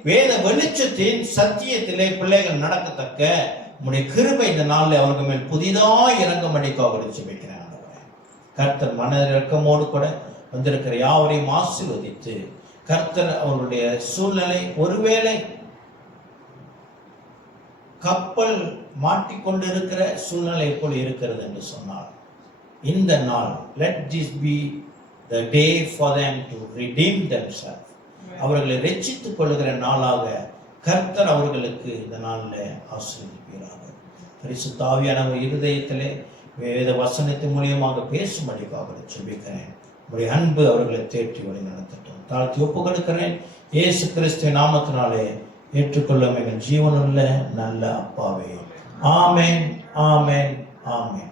வேத வெளிச்சத்தின் சத்தியத்திலே பிள்ளைகள் நடக்கத்தக்க உம்முடைய கிருபை இந்த நாளில் அவர்கள் மேல் புதிதாய் இறங்கும்படிக்காக ஜெபிக்கிறேன். கர்த்தர் மன இறக்கமோடு கூட வந்திருக்கிற யாவரையும் ஆசீர்வதித்து கர்த்தர் அவருடைய சூழ்நிலை ஒருவேளை கப்பல் மாட்டிக்கொண்டு இருக்கிற சூழ்நிலை போல் இருக்கிறது என்று சொன்னால் இந்த நாள் let this be the day for them to redeem themselves. அவர்களை ரட்சித்துக் கொள்ளுகிற நாளாக கர்த்தர் அவர்களுக்கு இந்த நாளில் ஆசீர்வதிப்பீராக. பரிசுத்த ஆவியானவர் இருதயத்திலே வேத வசனத்தின் மூலியமாக பேசும்படிக்காக ஜெபிக்கிறேன். உடைய அன்பு அவர்களை தேற்றி வழி நடத்தட்டும். தாழ்த்தி ஒப்பு கொடுக்கிறேன். இயேசு கிறிஸ்துவின் நாமத்தினாலே ஏற்றுக்கொள்ளும் எங்கள் ஜீவனுள்ள நல்ல அப்பாவே. ஆமென், ஆமென், ஆமென்.